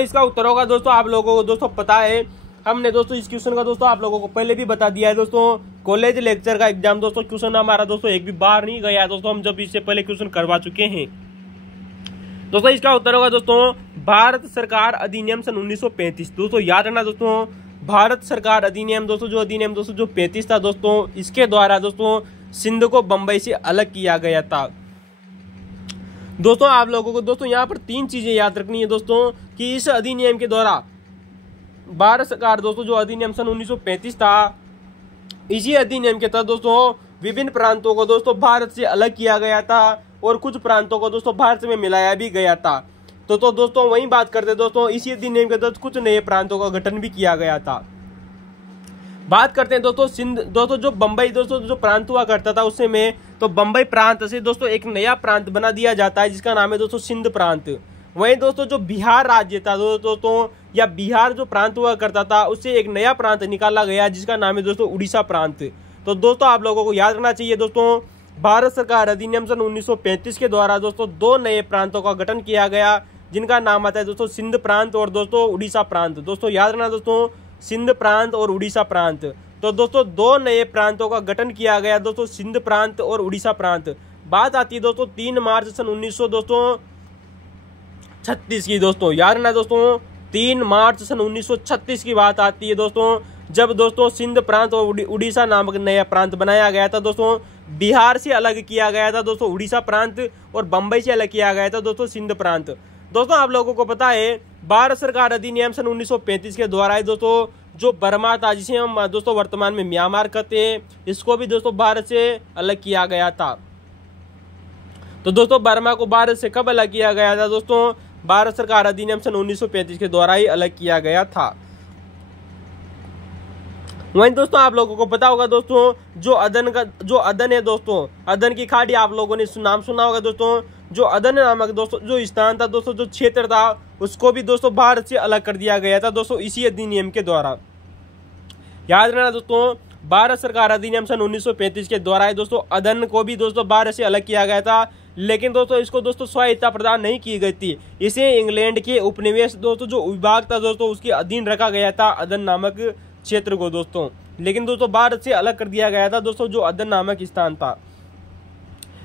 इसका उत्तर होगा दोस्तों आप लोगों को दोस्तों पता है। हमने दोस्तों इस क्वेश्चन का दोस्तों आप लोगों को पहले भी बता दिया है दोस्तों। कॉलेज लेक्चर का एग्जाम दोस्तों क्वेश्चन हमारा दोस्तों एक भी बार नहीं गया दोस्तों, हम जब इससे पहले क्वेश्चन करवा चुके हैं दोस्तों। इसका उत्तर होगा दोस्तों भारत सरकार अधिनियम सन 1935। दोस्तों याद रखना दोस्तों, भारत सरकार अधिनियम दोस्तों, जो अधिनियम दोस्तों जो 35 था दोस्तों, इसके द्वारा दोस्तों सिंध को बंबई से अलग किया गया था दोस्तों। आप लोगों को दोस्तों यहाँ पर 3 चीजें याद रखनी है दोस्तों कि इस अधिनियम के द्वारा भारत सरकार दोस्तों जो अधिनियम सन 1935 था, इसी अधिनियम के तहत दोस्तों विभिन्न प्रांतों को दोस्तों भारत से अलग किया गया था और कुछ प्रांतों को दोस्तों भारत में मिलाया भी गया था। तो दोस्तों वही बात करते दोस्तों, इसी अधिनियम के तहत कुछ नए प्रांतों का गठन भी किया गया था। बात करते हैं दोस्तों सिंध, दोस्तों जो बंबई दोस्तों जो प्रांत हुआ करता था उसमें, तो बंबई प्रांत से दोस्तों एक नया प्रांत बना दिया जाता है जिसका नाम है दोस्तों सिंध प्रांत। वहीं दोस्तों जो बिहार राज्य था दोस्तों या बिहार जो प्रांत हुआ करता था उससे एक नया प्रांत निकाला गया जिसका नाम है दोस्तों उड़ीसा प्रांत। तो दोस्तों आप लोगों को याद रखना चाहिए दोस्तों, भारत सरकार अधिनियम सन 1935 के द्वारा दोस्तों दो नए प्रांतों का गठन किया गया जिनका नाम आता है दोस्तों सिंध प्रांत और दोस्तों उड़ीसा प्रांत। दोस्तों याद रखना दोस्तों, सिंध प्रांत और उड़ीसा प्रांत। तो दोस्तों दो नए प्रांतों का गठन किया गया दोस्तों, सिंध प्रांत और उड़ीसा प्रांत। बात आती है दोस्तों 3 मार्च सन 1936 की। दोस्तों याद रखना दोस्तों, 3 मार्च सन 1936 की बात आती है दोस्तों, जब दोस्तों सिंध प्रांत और उड़ीसा नामक नया प्रांत बनाया गया था दोस्तों। बिहार से अलग किया गया था दोस्तों उड़ीसा प्रांत और बम्बई से अलग किया गया था दोस्तों सिंध प्रांत। दोस्तों आप लोगों को पता है भारत सरकार अधिनियम सन 1935 के द्वारा दोस्तों जो बर्मा था, जिसे हम दोस्तों वर्तमान में म्यांमार कहते हैं, इसको भी दोस्तों भारत से अलग किया गया था। तो दोस्तों बर्मा को भारत से कब अलग किया गया था दोस्तों? भारत सरकार अधिनियम सन 1935 के द्वारा ही अलग किया गया था। वहीं दोस्तों आप लोगों को पता होगा दोस्तों जो अदन है दोस्तों, अदन की खाड़ी आप लोगों ने नाम सुना होगा दोस्तों। जो अदन नामक दोस्तों जो स्थान था दोस्तों, जो क्षेत्र था, उसको भी दोस्तों भारत से अलग कर दिया गया था दोस्तों इसी अधिनियम के द्वारा। याद रखना दोस्तों, भारत सरकार अधिनियम सन 1935 के द्वारा दोस्तों अदन को भी दोस्तों भारत से अलग किया गया था, लेकिन दोस्तों इसको दोस्तों स्वायत्ता प्रदान नहीं की गई थी। इसे इंग्लैंड के उपनिवेश दोस्तों जो विभाग था दोस्तों उसके अधीन रखा गया था अदन नामक क्षेत्र को दोस्तों, लेकिन दोस्तों भारत से अलग कर दिया गया था दोस्तों जो अदन नामक स्थान था।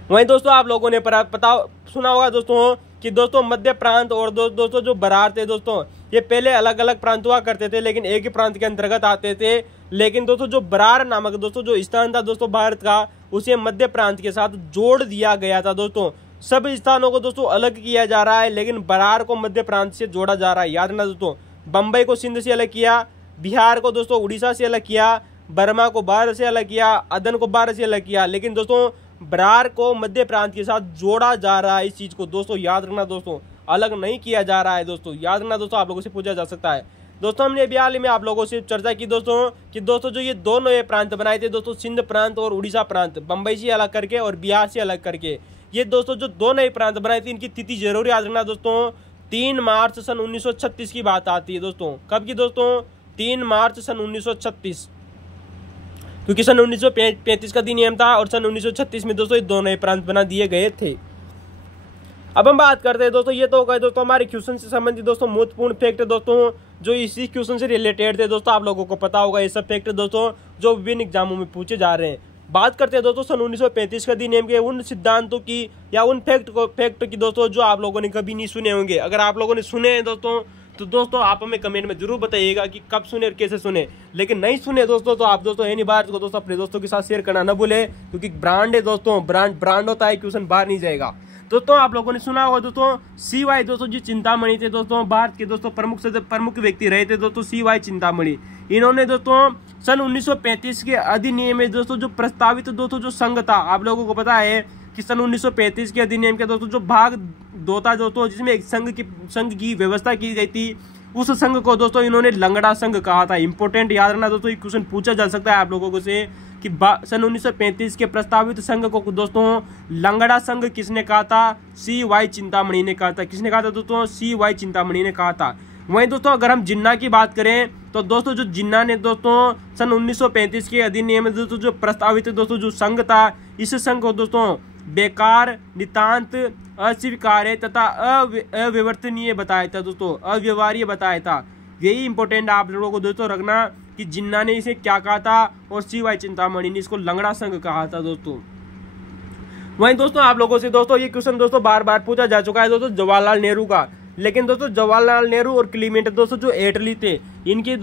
वहीं दोस्तों आप लोगों ने पता सुना होगा दोस्तों कि दोस्तों मध्य प्रांत और दोस्तों जो बरार थे दोस्तों, ये पहले अलग अलग प्रांत हुआ करते थे लेकिन एक ही प्रांत के अंतर्गत आते थे। लेकिन दोस्तों जो बरार नामक दोस्तों जो स्थान था दोस्तों भारत का, उसे मध्य प्रांत के साथ जोड़ दिया गया था दोस्तों। सब स्थानों को दोस्तों अलग किया जा रहा है लेकिन बरार को मध्य प्रांत से जोड़ा जा रहा है। याद रखना दोस्तों, बम्बई को सिंध से अलग किया, बिहार को दोस्तों उड़ीसा से अलग किया, बर्मा को भारत से अलग किया, अदन को भारत से अलग किया, लेकिन दोस्तों बरार को मध्य प्रांत के साथ जोड़ा जा रहा है। इस चीज को दोस्तों याद रखना दोस्तों, अलग नहीं किया जा रहा है दोस्तों। याद रखना दोस्तों, आप लोगों से पूछा जा सकता है दोस्तों। हमने अभी हाल ही में आप लोगों से चर्चा की दोस्तों कि दोस्तों जो ये दो नए प्रांत बनाए थे दोस्तों, सिंध प्रांत और उड़ीसा प्रांत, बम्बई से अलग करके और बिहार से अलग करके, ये दोस्तों जो दो नए प्रांत बनाए थे इनकी तिथि जरूर याद रखना दोस्तों। 3 मार्च सन 1936 की बात आती है दोस्तों। कब की दोस्तों? 3 मार्च सन 1936, क्योंकि सन 1935 का अधिनियम था और सन 1936 में दोस्तों ये दो नए प्रांत बना दिए गए थे। अब हम बात करते हैं दोस्तों, ये तो हो गए दोस्तों हमारे क्वेश्चन से संबंधित दोस्तों महत्वपूर्ण फैक्ट दोस्तों जो इसी क्वेश्चन से रिलेटेड थे दोस्तों। आप लोगों को पता होगा ये सब फैक्ट दोस्तों जो विभिन्न एग्जामों में पूछे जा रहे हैं। बात करते हैं दोस्तों सन 1935 का अधिनियम के उन सिद्धांतों की या उन फैक्ट की दोस्तों जो आप लोगों ने कभी नहीं सुने होंगे। अगर आप लोगों ने सुने हैं दोस्तों तो दोस्तों आप हमें कमेंट में जरूर बताइएगा कि कब सुने और कैसे सुने। लेकिन नहीं सुने दोस्तों तो आप दोस्तों एनी बार को दोस्तों अपने दोस्तों के साथ शेयर करना न भूले, क्योंकि ब्रांड है दोस्तों, ब्रांड होता है, क्वेश्चन बाहर नहीं जाएगा। दोस्तों आप लोगों ने सुना होगा दोस्तों CY दोस्तों जी चिंतामणि थे दोस्तों, भारत के दोस्तों प्रमुख व्यक्ति रहे थे दोस्तों CY चिंतामणि। इन्होंने दोस्तों सन 1935 के अधिनियम में दोस्तों जो प्रस्तावित दोस्तों जो संघ था, आप लोगों को पता है कि सन 1935 के अधिनियम के दोस्तों जो भाग 2 था दोस्तों, जिसमें एक संघ की व्यवस्था की गई थी, उस संघ को दोस्तों इन्होंने लंगड़ा संघ कहा था। इंपॉर्टेंट याद रखना दोस्तों, ये क्वेश्चन पूछा जा सकता है आप लोगों को से कि सन 1935 के प्रस्तावित संघ को दोस्तों लंगड़ा संघ किसने कहा था? CY चिंतामणि ने कहा था। किसने कहा था दोस्तों? CY चिंतामणि ने कहा था। वहीं दोस्तों अगर हम जिन्ना की बात करें तो दोस्तों जो जिन्ना ने दोस्तों सन 1935 के अधिनियम में दोस्तों जो प्रस्तावित दोस्तों जो संघ था, इस संघ को दोस्तों बेकार, नितांत, अस्वीकार्य तथा अविवर्तनीय बताया था दोस्तों, अव्यवहार्य बताया था। यही इंपॉर्टेंट आप लोगों को दोस्तों रखना कि जिन्ना ने इसे क्या कहा था और CY चिंतामणि ने इसको लंगड़ा संघ कहा था दोस्तों। वहीं दोस्तों आप लोगों से दोस्तों ये क्वेश्चन दोस्तों बार बार पूछा जा चुका है दोस्तों जवाहरलाल नेहरू का। लेकिन दोस्तों जवाहरलाल नेहरू और क्लीमेंट दोस्तों जो एटली थे, इनके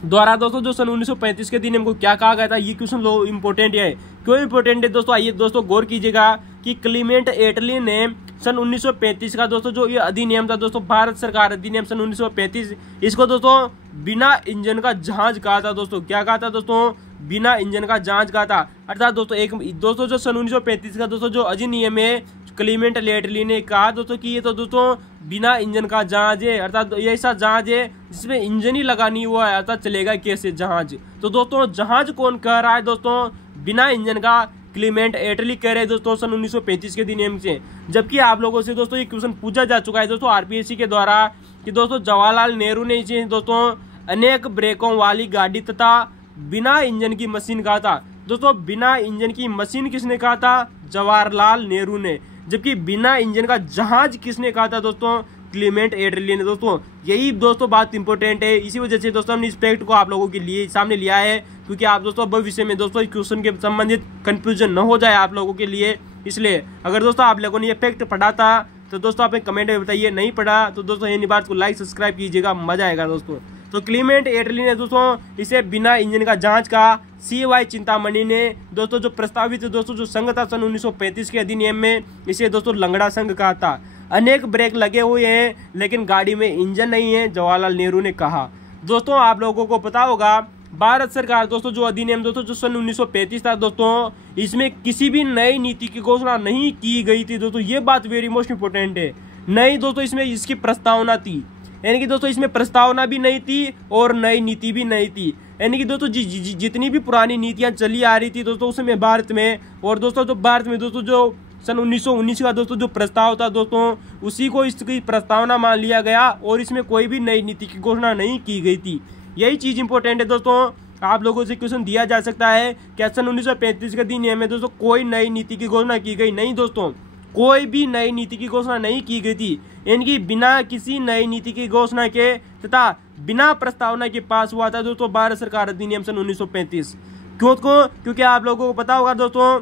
द्वारा दोस्तों जो सन 1935 के दिन इनको क्या कहा गया था, ये क्वेश्चन लो इंपॉर्टेंट है। क्यों इंपॉर्टेंट है दोस्तों? आइए दोस्तों गौर कीजिएगा कि क्लीमेंट एटली ने सन 1935 का दोस्तों जो ये अधिनियम था दोस्तों, भारत सरकार अधिनियम सन 1935, इसको दोस्तों बिना इंजन का जहाज कहा था दोस्तों। क्या कहा था दोस्तों? बिना इंजन का जहाज कहा था। अर्थात दोस्तों जो सन 1935 का दोस्तों जो अधिनियम है, क्लीमेंट एटली ने कहा दोस्तों कि ये तो दोस्तों बिना इंजन का जहाज है, अर्थात ये ऐसा जहाज है जिसमें इंजन ही लगा नहीं हुआ है, अर्थात चलेगा कैसे जहाज। तो दोस्तों जहाज कौन कह रहा है दोस्तों? बिना इंजन का क्लीमेंट एटली कह रहे हैं दोस्तों सन 1935 के अधिनियम से। जबकि आप लोगों से दोस्तों ये क्वेश्चन पूछा जा चुका है दोस्तों आरपीएससी के द्वारा कि दोस्तों जवाहरलाल नेहरू ने इसे दोस्तों अनेक ब्रेकों वाली गाड़ी तथा बिना इंजन की मशीन कहा था। दोस्तों बिना इंजन की मशीन किसने कहा था? जवाहरलाल नेहरू ने। जबकि बिना इंजन का जहाज किसने कहा था दोस्तों? क्लीमेंट एटली ने। दोस्तों यही दोस्तों बात इंपॉर्टेंट है, इसी वजह से दोस्तों हमने इस फैक्ट को आप लोगों के लिए सामने लिया है, क्योंकि आप दोस्तों भविष्य में दोस्तों इस क्वेश्चन के संबंधित कंफ्यूजन न हो जाए आप लोगों के लिए। इसलिए अगर दोस्तों आप लोगों ने ये फैक्ट पढ़ा था तो दोस्तों आप कमेंट में बताइए, नहीं पढ़ा तो दोस्तों ये बात को लाइक सब्सक्राइब कीजिएगा, मजा आएगा दोस्तों। तो क्लीमेंट एटली ने दोस्तों इसे बिना इंजन का जहाज का CY चिंतामणि ने दोस्तों जो प्रस्तावित दोस्तों जो संघ था सन 1935 के अधिनियम में, इसे दोस्तों लंगड़ा संघ कहा था। अनेक ब्रेक लगे हुए हैं लेकिन गाड़ी में इंजन नहीं है, जवाहरलाल नेहरू ने कहा। दोस्तों आप लोगों को पता होगा भारत सरकार दोस्तों जो अधिनियम दोस्तों जो सन 1935 था दोस्तों, इसमें किसी भी नई नीति की घोषणा नहीं की गई थी दोस्तों। ये बात वेरी मोस्ट इंपोर्टेंट है। नहीं दोस्तों इसमें इसकी प्रस्तावना थी, यानी कि दोस्तों इसमें प्रस्तावना भी नहीं थी और नई नीति भी नहीं थी। यानी कि दोस्तों जितनी भी पुरानी नीतियां चली आ रही थी दोस्तों उसमें भारत में, और दोस्तों जो भारत में दोस्तों जो सन 1919 का दोस्तों जो प्रस्ताव था दोस्तों, उसी को इसकी प्रस्तावना मान लिया गया और इसमें कोई भी नई नीति की घोषणा नहीं की गई थी। यही चीज इंपॉर्टेंट है दोस्तों। आप लोगों से क्वेश्चन दिया जा सकता है क्या सन 1935 के अधिनियम में दोस्तों कोई नई नीति की घोषणा की गई? नहीं दोस्तों, कोई भी नई नीति की घोषणा नहीं की गई थी। इनकी बिना किसी नई नीति की घोषणा के तथा बिना प्रस्तावना के पास हुआ था दोस्तों भारत सरकार अधिनियम सन 1935। क्योंकि आप लोगों को पता होगा दोस्तों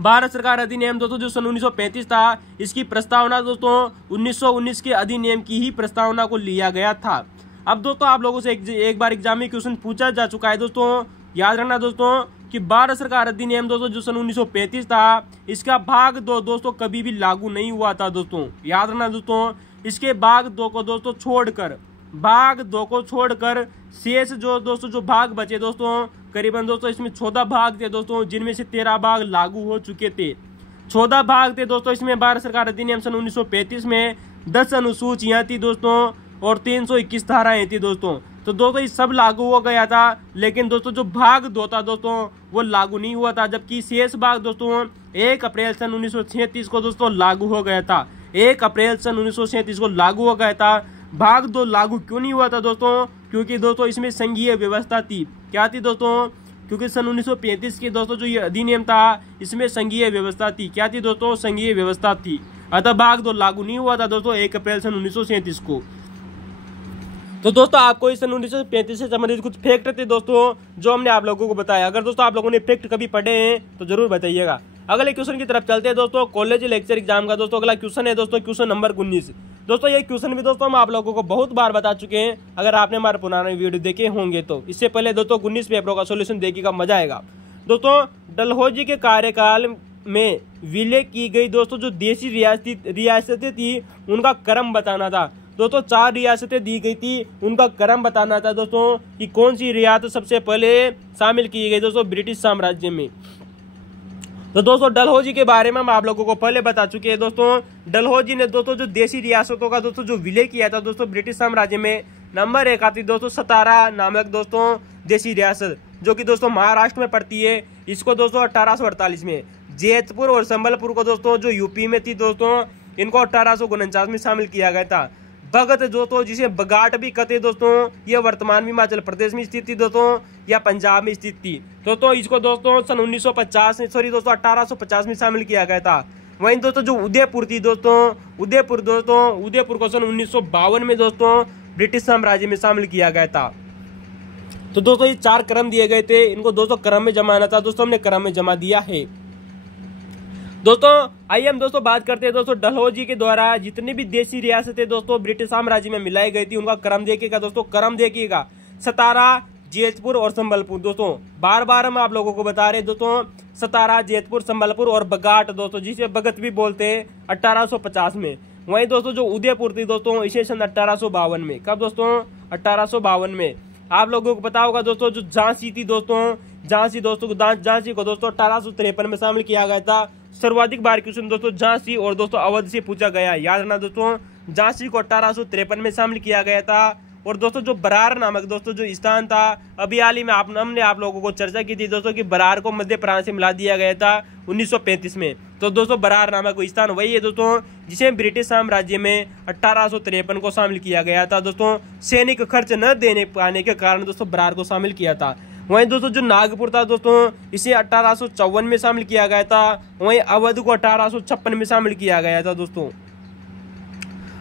भारत सरकार अधिनियम दोस्तों जो सन 1935 था, इसकी प्रस्तावना दोस्तों 1919 के अधिनियम की ही प्रस्तावना को लिया गया था। अब दोस्तों आप लोगों से एक बार एग्जाम में क्वेश्चन पूछा जा चुका है दोस्तों, याद रखना दोस्तों कि भारत सरकार अधिनियम दोस्तों जो सन 1935 था, इसका भाग 2 दोस्तों कभी भी लागू नहीं हुआ था दोस्तों। याद रखना दोस्तों, इसके भाग 2 को दोस्तों छोड़कर शेष जो दोस्तों जो भाग बचे दोस्तों, करीबन दोस्तों इसमें 14 भाग थे दोस्तों, जिनमें से 13 भाग लागू हो चुके थे। 14 भाग थे दोस्तों इसमें भारत सरकार अधिनियम सन 1935 में 10 अनुसूचियां थी दोस्तों और 321 धाराएं थी दोस्तों। तो दोस्तों ये सब लागू हो गया था, लेकिन दोस्तों जो भाग 2 था दोस्तों वो लागू नहीं हुआ था। जबकि शेष भाग दोस्तों 1 अप्रैल सन 1937 को दोस्तों लागू हो गया था। 1 अप्रैल सन 1937 को लागू हो गया था। भाग 2 लागू क्यों नहीं हुआ था दोस्तों? क्योंकि दोस्तों इसमें संघीय व्यवस्था थी। क्या थी दोस्तों? क्योंकि सन 1935 के दोस्तों जो ये अधिनियम था, इसमें संघीय व्यवस्था थी। क्या थी दोस्तों? संघीय व्यवस्था थी। अतः भाग 2 लागू नहीं हुआ था दोस्तों 1 अप्रैल सन 1937 को। तो दोस्तों आपको इस सन 1935 से संबंधित कुछ फैक्ट थे दोस्तों जो हमने आप लोगों को बताया। अगर दोस्तों आप लोगों ने फैक्ट कभी पढ़े हैं तो जरूर बताइएगा। अगले क्वेश्चन की तरफ चलते हैं दोस्तों, कॉलेज लेक्चर एग्जाम का दोस्तों अगला क्वेश्चन है दोस्तों क्वेश्चन नंबर 19। दोस्तों ये क्वेश्चन भी दोस्तों हम आप लोगों को बहुत बार बता चुके हैं, अगर आपने हमारे पुराने वीडियो देखे होंगे तो। इससे पहले दोस्तों 19 पेपरों का सोल्यूशन देखिएगा, मजा आएगा। दोस्तों डलहौजी के कार्यकाल में विलय की गई दोस्तों जो देशी रियासतें थी उनका क्रम बताना था। दोस्तों 4 रियासतें दी गई थी, उनका क्रम बताना था दोस्तों कि कौन सी रियासत सबसे पहले शामिल की गई दोस्तों ब्रिटिश साम्राज्य में। तो दोस्तों डलहौजी के बारे में हम आप लोगों को पहले बता चुके हैं दोस्तों। डलहौजी ने दोस्तों जो देशी रियासतों का दोस्तों जो विलय किया था दोस्तों ब्रिटिश साम्राज्य में, नंबर 1 आती दोस्तों सतारा नामक दोस्तों देशी रियासत, जो कि दोस्तों महाराष्ट्र में पड़ती है। इसको दोस्तों 1848 में, जैतपुर और संबलपुर को दोस्तों जो यूपी में थी दोस्तों, इनको 1849 में शामिल किया गया था। भगत दोस्तों जिसे बगाट भी कहते दोस्तों, ये वर्तमान में हिमाचल प्रदेश में स्थित थी दोस्तों या पंजाब में स्थित थी दोस्तों। इसको दोस्तों सन 1850 में शामिल किया गया था। वहीं दोस्तों जो उदयपुर थी दोस्तों, उदयपुर को सन 1952 में दोस्तों ब्रिटिश साम्राज्य में शामिल किया गया था। तो दोस्तों ये 4 क्रम दिए गए थे, इनको दोस्तों क्रम में जमाना था। दोस्तों हमने क्रम में जमा दिया है। दोस्तों आइए हम दोस्तों बात करते हैं दोस्तों डलहौजी के द्वारा जितनी भी देशी रियासतें दोस्तों ब्रिटिश साम्राज्य में मिलाई गई थी उनका क्रम देखिएगा दोस्तों। क्रम देखिएगा, सतारा, जैतपुर और संबलपुर। दोस्तों बार बार हम आप लोगों को बता रहे हैं दोस्तों, सतारा, जैतपुर, संबलपुर और बगाट दोस्तों, जिसे भगत भी बोलते हैं, 1850 में। वहीं दोस्तों जो उदयपुर थी दोस्तों, इसे सन 1852 में। कब दोस्तों? 1852 में। आप लोगों को पता होगा दोस्तों जो झांसी थी दोस्तों, झांसी को दोस्तों 1853 में शामिल किया गया था। सर्वाधिक बार क्वेश्चन दोस्तों झांसी और दोस्तों अवध से पूछा गया। याद रखना दोस्तों, झांसी को 1853 में शामिल किया गया था। और दोस्तों जो बरार नामक दोस्तों जो स्थान था, अभी हाल ही में हमने आप लोगों को चर्चा की थी दोस्तों कि बरार को मध्य प्रांत से मिला दिया गया था 1935 में। तो दोस्तों बरार नामक स्थान वही है दोस्तों जिसे ब्रिटिश साम्राज्य में 1853 को शामिल किया गया था दोस्तों। सैनिक खर्च न देने पाने के कारण दोस्तों बरार को शामिल किया था। वहीं दोस्तों जो नागपुर था दोस्तों इसे 1854 में शामिल किया गया था। वहीं अवध को 1856 में शामिल किया गया था दोस्तों।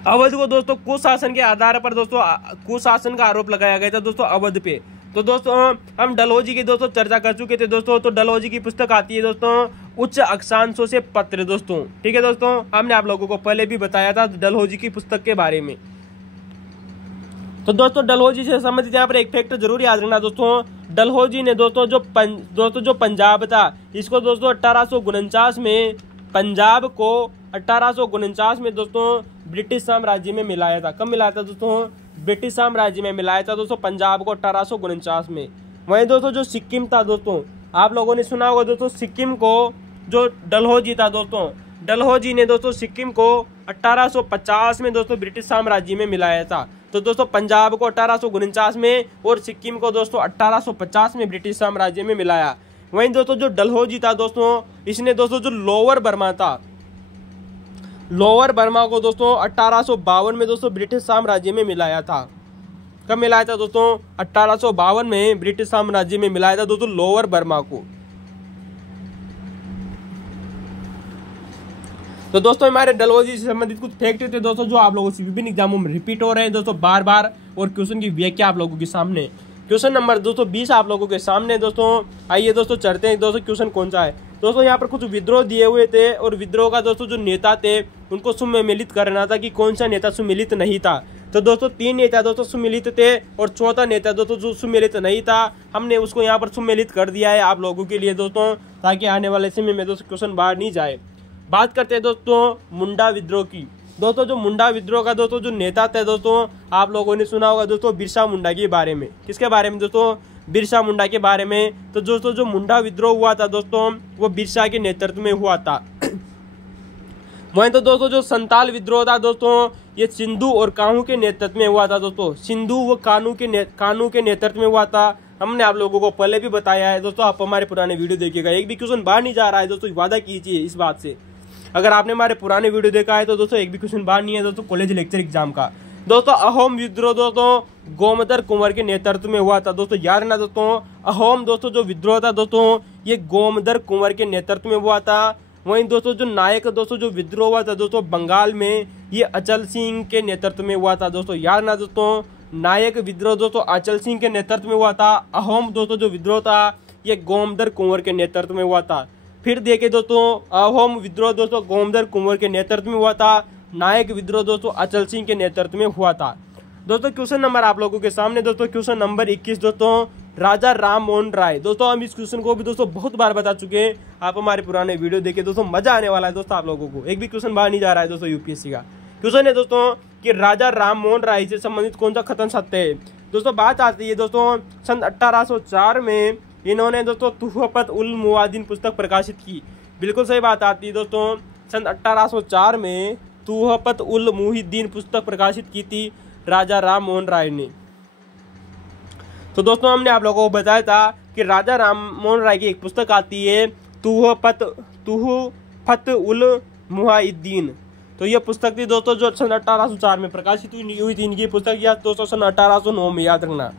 अवध को दोस्तों कुशासन के आधार पर दोस्तों कुशासन का आरोप लगाया गया था दोस्तों अवध पे। तो दोस्तों हम डलहौजी की दोस्तों चर्चा कर चुके थे दोस्तों। तो डलहौजी की पुस्तक आती है दोस्तों उच्च अक्षांशों से पत्र दोस्तों, ठीक है दोस्तों। हमने आप लोगों को पहले भी बताया था डलहौजी की पुस्तक के बारे में। तो दोस्तों डलहौजी से संबंधित यहाँ पर एक फैक्ट जरूर याद रखना दोस्तों। डलहौजी ने दोस्तों जो पंजाब था इसको दोस्तों 1849 में पंजाब को 1849 में दोस्तों ब्रिटिश साम्राज्य में मिलाया था। कब मिलाया था दोस्तों? ब्रिटिश साम्राज्य में मिलाया था दोस्तों पंजाब को 1849 में। वहीं दोस्तों जो सिक्किम था दोस्तों, आप लोगों ने सुना होगा दोस्तों सिक्किम को जो डलहौजी था दोस्तों, डलहौजी ने दोस्तों सिक्किम को 1850 में दोस्तों ब्रिटिश साम्राज्य में मिलाया था। तो दोस्तों पंजाब को 1849 में और सिक्किम को दोस्तों 1850 में ब्रिटिश साम्राज्य में मिलाया। वहीं दोस्तों जो डलहौजी था दोस्तों इसने दोस्तों जो लोअर बर्मा था, लोअर बर्मा को दोस्तों 1852 में दोस्तों ब्रिटिश साम्राज्य में मिलाया था। कब मिलाया था दोस्तों? 1852 में ब्रिटिश साम्राज्य में मिलाया था दोस्तों लोअर बर्मा को। तो दोस्तों हमारे डलहौजी से संबंधित कुछ फैक्ट थे दोस्तों जो आप लोगों से विभिन्न एग्जामों में रिपीट हो रहे हैं दोस्तों बार बार, और क्वेश्चन की व्याख्या आप लोगों के सामने। क्वेश्चन नंबर दोस्तों 20 आप लोगों के सामने दोस्तों। आइए दोस्तों चढ़ते हैं दोस्तों क्वेश्चन कौन सा है। दोस्तों यहाँ पर कुछ विद्रोह दिए हुए थे और विद्रोह का दोस्तों जो नेता थे उनको सुमेलित करना था कि कौन सा नेता सुमेलित नहीं था। तो दोस्तों 3 नेता दोस्तों सुमेलित थे और चौथा नेता दोस्तों जो सुमेलित नहीं था हमने उसको यहाँ पर सुमेलित कर दिया है आप लोगों के लिए दोस्तों, ताकि आने वाले समय में दोस्तों क्वेश्चन बाहर नहीं जाए। बात करते हैं दोस्तों मुंडा विद्रोह की। दोस्तों जो मुंडा विद्रोह का दोस्तों जो नेता थे दोस्तों आप लोगों ने सुना होगा दोस्तों बिरसा मुंडा के बारे में। किसके बारे में दोस्तों? बिरसा मुंडा के बारे में। तो दोस्तों जो मुंडा विद्रोह हुआ था दोस्तों वो बिरसा के नेतृत्व में हुआ था। वहीं तो दोस्तों जो संताल विद्रोह था दोस्तों ये सिंधु और कान्हू के नेतृत्व में हुआ था दोस्तों। सिंधु व कान्हू के नेतृत्व में हुआ था। हमने आप लोगों को पहले भी बताया है दोस्तों, आप हमारे पुराने वीडियो देखिएगा, एक भी क्वेश्चन बाहर नहीं जा रहा है दोस्तों, वादा कीजिए इस बात से। अगर आपने हमारे पुराने वीडियो देखा है तो दोस्तों एक भी क्वेश्चन बाहर नहीं है दोस्तों कॉलेज लेक्चर एग्जाम का। दोस्तों अहोम विद्रोह दोस्तों गोमदर कुंवर के नेतृत्व में हुआ था दोस्तों, याद रखना दोस्तों। अहोम दोस्तों जो विद्रोह था दोस्तों ये गोमदर कुंवर के नेतृत्व में हुआ था। वहीं दोस्तों जो नायक दोस्तों जो विद्रोह हुआ था दोस्तों बंगाल में ये अचल सिंह के नेतृत्व में हुआ था दोस्तों, याद रखना दोस्तों। नायक विद्रोह दोस्तों अचल सिंह के नेतृत्व में हुआ था। अहोम दोस्तों जो विद्रोह था ये गोमदर कुंवर के नेतृत्व में हुआ था। फिर देखे दोस्तों अहोम विद्रोह दोस्तों गोमदर कुंवर के नेतृत्व में हुआ था। नायक विद्रोह दोस्तों अचल सिंह के नेतृत्व में हुआ था। दोस्तों क्वेश्चन नंबर आप लोगों के सामने दोस्तों क्वेश्चन नंबर 21 दोस्तों राजा राम मोहन राय। दोस्तों हम इस क्वेश्चन को भी दोस्तों बहुत बार बता चुके हैं, आप हमारे पुराने वीडियो देखे दोस्तों, मजा आने वाला है दोस्तों आप लोगों को। एक भी क्वेश्चन बाहर नहीं जा रहा है दोस्तों यूपीएससी का। क्वेश्चन है दोस्तों कि राजा राम मोहन राय से संबंधित कौन सा कथन सत्य है। दोस्तों बात आती है दोस्तों सन 1804 में इन्होंने दोस्तों तुहफत उल मुआदिन पुस्तक प्रकाशित की। बिल्कुल सही बात आती है दोस्तों, सन 1804 में तुहफत उल मुहिद्दीन पुस्तक प्रकाशित की थी राजा राम मोहन राय ने। तो दोस्तों हमने आप लोगों को बताया था कि राजा राम मोहन राय की एक पुस्तक आती है तुहफत उल मुहिद्दीन। तो ये पुस्तक थी दोस्तों जो सन 1804 में प्रकाशित हुई थी। इनकी पुस्तक या दोस्तों सन 1809 में, याद रखना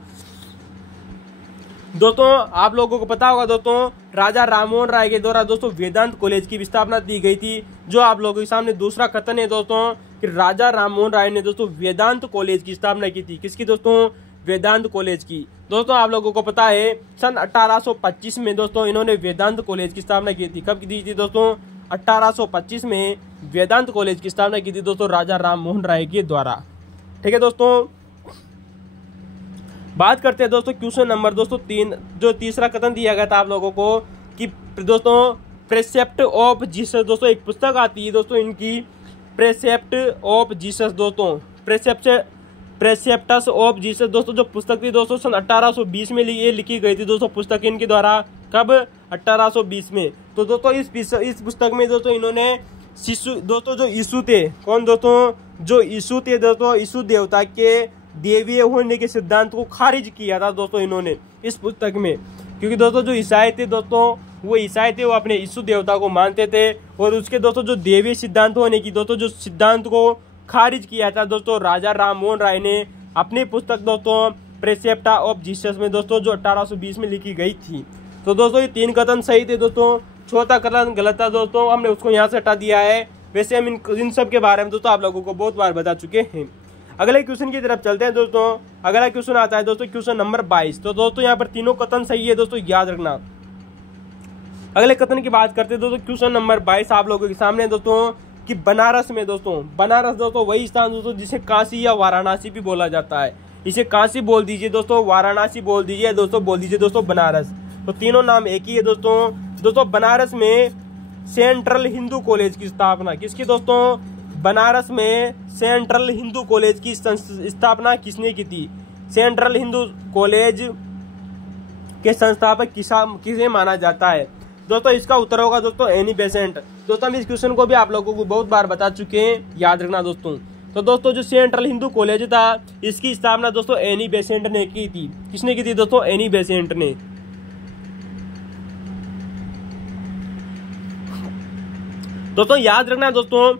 दोस्तों। आप लोगों को पता होगा दोस्तों राजा राम मोहन राय के द्वारा दोस्तों वेदांत कॉलेज की स्थापना की गई थी। जो आप लोगों के सामने दूसरा कथन है दोस्तों कि राजा राम मोहन राय ने दोस्तों वेदांत कॉलेज की स्थापना की थी। किसकी दोस्तों? वेदांत कॉलेज की। दोस्तों आप लोगों को पता है सन 1825 में दोस्तों इन्होंने वेदांत कॉलेज की स्थापना की थी। कब की थी दोस्तों? 1825 में वेदांत कॉलेज की स्थापना की थी दोस्तों राजा राम मोहन राय के द्वारा। ठीक है दोस्तों, बात करते हैं दोस्तों क्वेश्चन नंबर दोस्तों 3। जो तीसरा कथन दिया गया था आप लोगों को कि दोस्तों प्रेसेप्ट ऑफ जीसस। दोस्तों एक पुस्तक आती है दोस्तों इनकी प्रेसेप्ट ऑफ जीसस दोस्तों, प्रेसेप्टस ऑफ जीसस दोस्तों जो पुस्तक थी दोस्तों सन 1820 में ये लिखी गई थी दोस्तों पुस्तक इनके द्वारा। कब? 1820 में। तो दोस्तों इस पुस्तक में दोस्तों इन्होंने शिशु दोस्तों जो यीशु थे, कौन दोस्तों? जो यीशु थे दोस्तों, यीशु देवता के देवीय होने के सिद्धांत को खारिज किया था दोस्तों इन्होंने इस पुस्तक में। क्योंकि दोस्तों जो ईसाई थे दोस्तों, वो अपने यीशु देवता को मानते थे और उसके दोस्तों जो देवीय सिद्धांत होने की दोस्तों जो सिद्धांत को खारिज किया था दोस्तों राजा राम मोहन राय ने अपनी पुस्तक दोस्तों प्रेसेप्टा ऑफ जीसस में दोस्तों, जो 1820 में लिखी गई थी। तो दोस्तों ये 3 कथन सही थे दोस्तों, चौथा कथन गलत था दोस्तों, हमने उसको यहाँ से हटा दिया है। वैसे हम इन सब के बारे में दोस्तों आप लोगों को बहुत बार बता चुके हैं। अगले क्वेश्चन की तरफ चलते हैं दोस्तों। अगला क्वेश्चन आता है दोस्तों क्वेश्चन नंबर 22। तो दोस्तों यहाँ पर तीनों कथन सही है दोस्तों, याद रखना। अगले कथन की बात करते हैं दोस्तों क्वेश्चन नंबर 22 आप लोगों के सामने दोस्तों कि बनारस में दोस्तों, बनारस दोस्तों वही स्थान दोस्तों जिसे काशी या वाराणसी भी बोला जाता है। इसे काशी बोल दीजिए दोस्तों, वाराणसी बोल दीजिए दोस्तों, बोल दीजिए दोस्तों बनारस। तो तीनों नाम एक ही है दोस्तों। बनारस में सेंट्रल हिंदू कॉलेज की स्थापना किसकी दोस्तों? बनारस में सेंट्रल हिंदू कॉलेज की स्थापना किसने की थी? सेंट्रल हिंदू कॉलेज के संस्थापक किसे माना जाता है? दोस्तों इसका उत्तर होगा दोस्तों एनी बेसेंट। दोस्तों हम इस क्वेश्चन को भी आप लोगों को बहुत बार बता चुके हैं, याद रखना दोस्तों। तो दोस्तों जो सेंट्रल हिंदू कॉलेज था इसकी स्थापना दोस्तों एनी बेसेंट ने की थी। किसने की थी दोस्तों? एनी बेसेंट ने। दोस्तों याद रखना दोस्तों,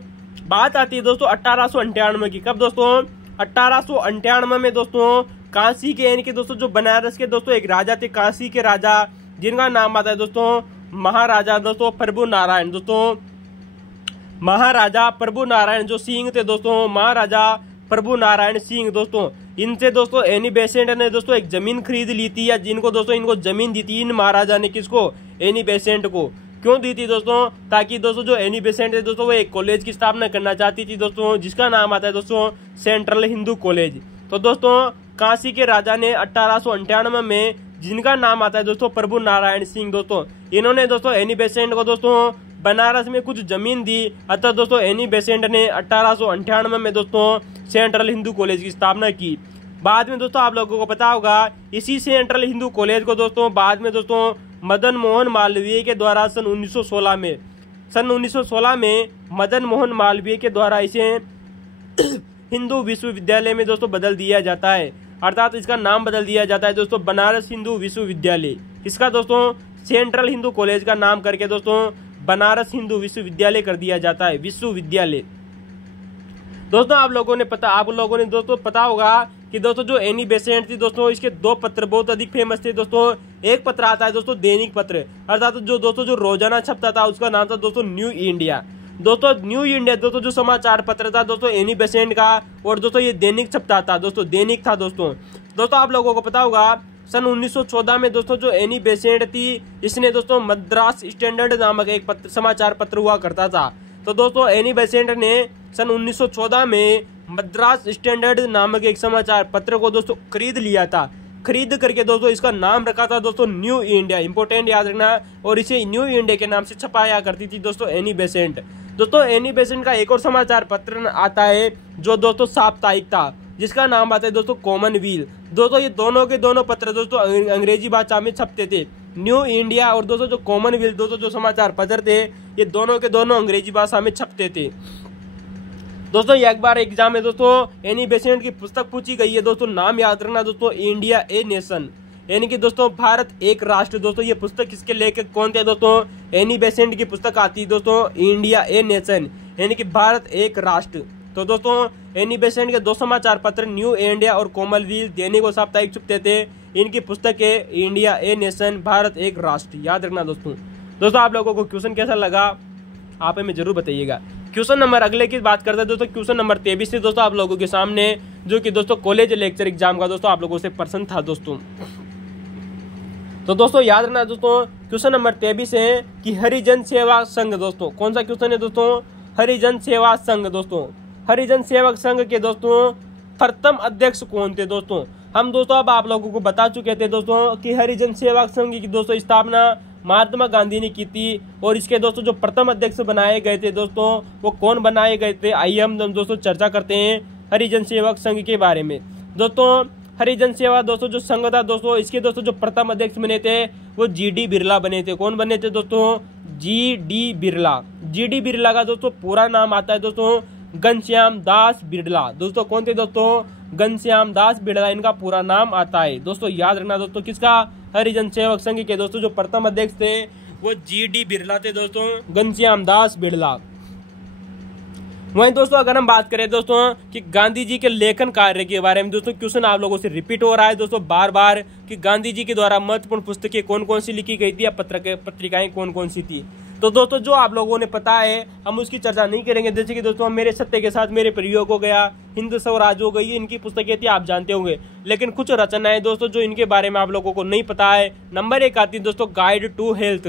बात आती है दोस्तों 1898 की। कब दोस्तों? 1898 में दोस्तों काशी के यानी कि दोस्तों जो बनारस के दोस्तों एक राजा थे, काशी के राजा, जिनका नाम आता है दोस्तों महाराजा दोस्तों प्रभु नारायण। दोस्तों महाराजा प्रभु नारायण जो सिंह थे दोस्तों, महाराजा प्रभु नारायण सिंह दोस्तों, इनसे दोस्तों एनी बेसेंट ने दोस्तों एक जमीन खरीद ली थी, या जिनको दोस्तों इनको जमीन दी थी इन महाराजा ने। किसको? एनी बेसेंट को। क्यों दी थी दोस्तों? ताकि दोस्तों जो एनी बेसेंट है दोस्तों वो एक कॉलेज की स्थापना करना चाहती थी दोस्तों, जिसका नाम आता है दोस्तों सेंट्रल हिंदू कॉलेज। तो दोस्तों काशी के राजा ने 1898 में, जिनका नाम आता है दोस्तों प्रभु नारायण सिंह दोस्तों, इन्होंने दोस्तों एनी बेसेंट को दोस्तों बनारस में कुछ जमीन दी। अतः दोस्तों एनी बेसेंट ने 1898 में दोस्तों सेंट्रल हिंदू कॉलेज की स्थापना की। बाद में दोस्तों आप लोगों को पता होगा इसी सेंट्रल हिंदू कॉलेज को दोस्तों बाद में दोस्तों मदन मोहन मालवीय के द्वारा सन 1916 में मदन मोहन मालवीय के द्वारा इसे हिंदू विश्वविद्यालय में दोस्तों बदल दिया जाता है। अर्थात इसका नाम बदल दिया जाता है दोस्तों बनारस हिंदू विश्वविद्यालय। इसका दोस्तों सेंट्रल हिंदू कॉलेज का नाम करके दोस्तों बनारस हिंदू विश्वविद्यालय कर दिया जाता है, विश्वविद्यालय। दोस्तों आप लोगों ने दोस्तों पता होगा कि दोस्तों जो एनी बेसेंट थी दोस्तों, इसके 2 पत्र बहुत अधिक फेमस थे दोस्तों। एक पत्र आता है दोस्तों दैनिक पत्र, अर्थात जो रोजाना छपता था उसका नाम था दोस्तों न्यू इंडिया। दोस्तों न्यू इंडिया दोस्तों जो समाचार पत्र था दोस्तों एनी बेसेंट का, और दोस्तों ये दैनिक छपता था दोस्तों, दैनिक था दोस्तों आप लोगों को पता होगा सन 1914 में दोस्तों जो एनी बेसेंट थी, इसने दोस्तों मद्रास स्टैंडर्ड नामक एक समाचार पत्र हुआ करता था। तो दोस्तों एनी बेसेंट ने सन 1914 में मद्रास स्टैंडर्ड नामक एक समाचार पत्र को दोस्तों खरीद लिया था। खरीद करके दोस्तों इसका नाम रखा था दोस्तों न्यू इंडिया, इंपोर्टेंट याद रखना। और इसे न्यू इंडिया के नाम से छपाया करती थी दोस्तों एनी बेसेंट। दोस्तों एनी बेसेंट का एक और समाचार पत्र आता है जो दोस्तों साप्ताहिक था, जिसका नाम आता है दोस्तों कॉमनवेल्थ। दोस्तों ये दोनों के दोनों पत्र दोस्तों अंग्रेजी भाषा में छपते थे, न्यू इंडिया और दोस्तों जो कॉमनवेल्थ दोस्तों जो समाचार पत्र थे ये दोनों के दोनों अंग्रेजी भाषा में छपते थे। दोस्तों एक बार एग्जाम में दोस्तों एनी बेसेंट की पुस्तक पूछी गई है दोस्तों, नाम याद रखना दोस्तों इंडिया ए नेशन, यानी कि दोस्तों भारत एक राष्ट्र। दोस्तों ये पुस्तक किसके लेखक कौन थे दोस्तों? एनी बेसेंट की पुस्तक आती है दोस्तों इंडिया ए नेशन, यानी कि भारत एक राष्ट्र। तो दोस्तों एनी बेसेंट के 2 समाचार पत्र न्यू इंडिया और कॉमनवेल्थ दैनिक और साप्ताहिक छपते थे। इनकी पुस्तक है इंडिया ए नेशन, भारत एक राष्ट्र, याद रखना दोस्तों आप लोगों को क्वेश्चन कैसा लगा आप हमें जरूर बताइएगा। क्वेश्चन नंबर अगले की बात करते हैं दोस्तों, क्वेश्चन नंबर 23 से दोस्तों आप लोगों के सामने, जो कि दोस्तों कॉलेज लेक्चर एग्जाम का दोस्तों आप लोगों से प्रश्न था दोस्तों। तो दोस्तों याद रखना दोस्तों क्वेश्चन नंबर 23 है कि हरिजन सेवा संघ। दोस्तों कौन सा क्वेश्चन है दोस्तों? हरिजन सेवा संघ। दोस्तों हरिजन सेवक संघ के दोस्तों प्रथम अध्यक्ष कौन थे दोस्तों? हम दोस्तों अब आप लोगों को बता चुके थे दोस्तों कि हरिजन सेवक संघ की दोस्तों स्थापना महात्मा गांधी ने की थी, और इसके दोस्तों जो प्रथम अध्यक्ष बनाए गए थे दोस्तों वो कौन बनाए गए थे, आइए हम दोस्तों चर्चा करते हैं हरिजन सेवक संघ के बारे में। दोस्तों हरिजन सेवा दोस्तों जो संघ था दोस्तों, इसके दोस्तों जो प्रथम अध्यक्ष बने थे वो GD बिरला बने थे। कौन बने थे दोस्तों? GD बिरला। GD बिरला का दोस्तों पूरा नाम आता है दोस्तों घनश्याम दास बिरला। दोस्तों कौन थे दोस्तों? घनश्याम दास बिड़ला इनका पूरा नाम आता है। दोस्तों याद रखना दोस्तों, किसका? हरिजन सेवक संघ के दोस्तों जो प्रथम अध्यक्ष थे वो GD बिड़ला थे दोस्तों, घनश्याम दास बिड़ला। वहीं दोस्तों अगर हम बात करें दोस्तों कि गांधी जी के लेखन कार्य के बारे में, दोस्तों क्वेश्चन आप लोगों से रिपीट हो रहा है दोस्तों बार बार कि गांधी जी के द्वारा महत्वपूर्ण पुस्तकें कौन कौन सी लिखी गई थी या पत्रिकाएं कौन कौन सी थी। तो दोस्तों जो आप लोगों ने पता है हम उसकी चर्चा नहीं करेंगे। जैसे कि दोस्तों मेरे सत्य के साथ मेरे प्रयोग हो गया, हिंद स्वराज हो गई, इनकी पुस्तकें थी, आप जानते होंगे। लेकिन कुछ रचनाएं दोस्तों जो इनके बारे में आप लोगों को नहीं पता है। नंबर 1 आती है दोस्तों guide to health.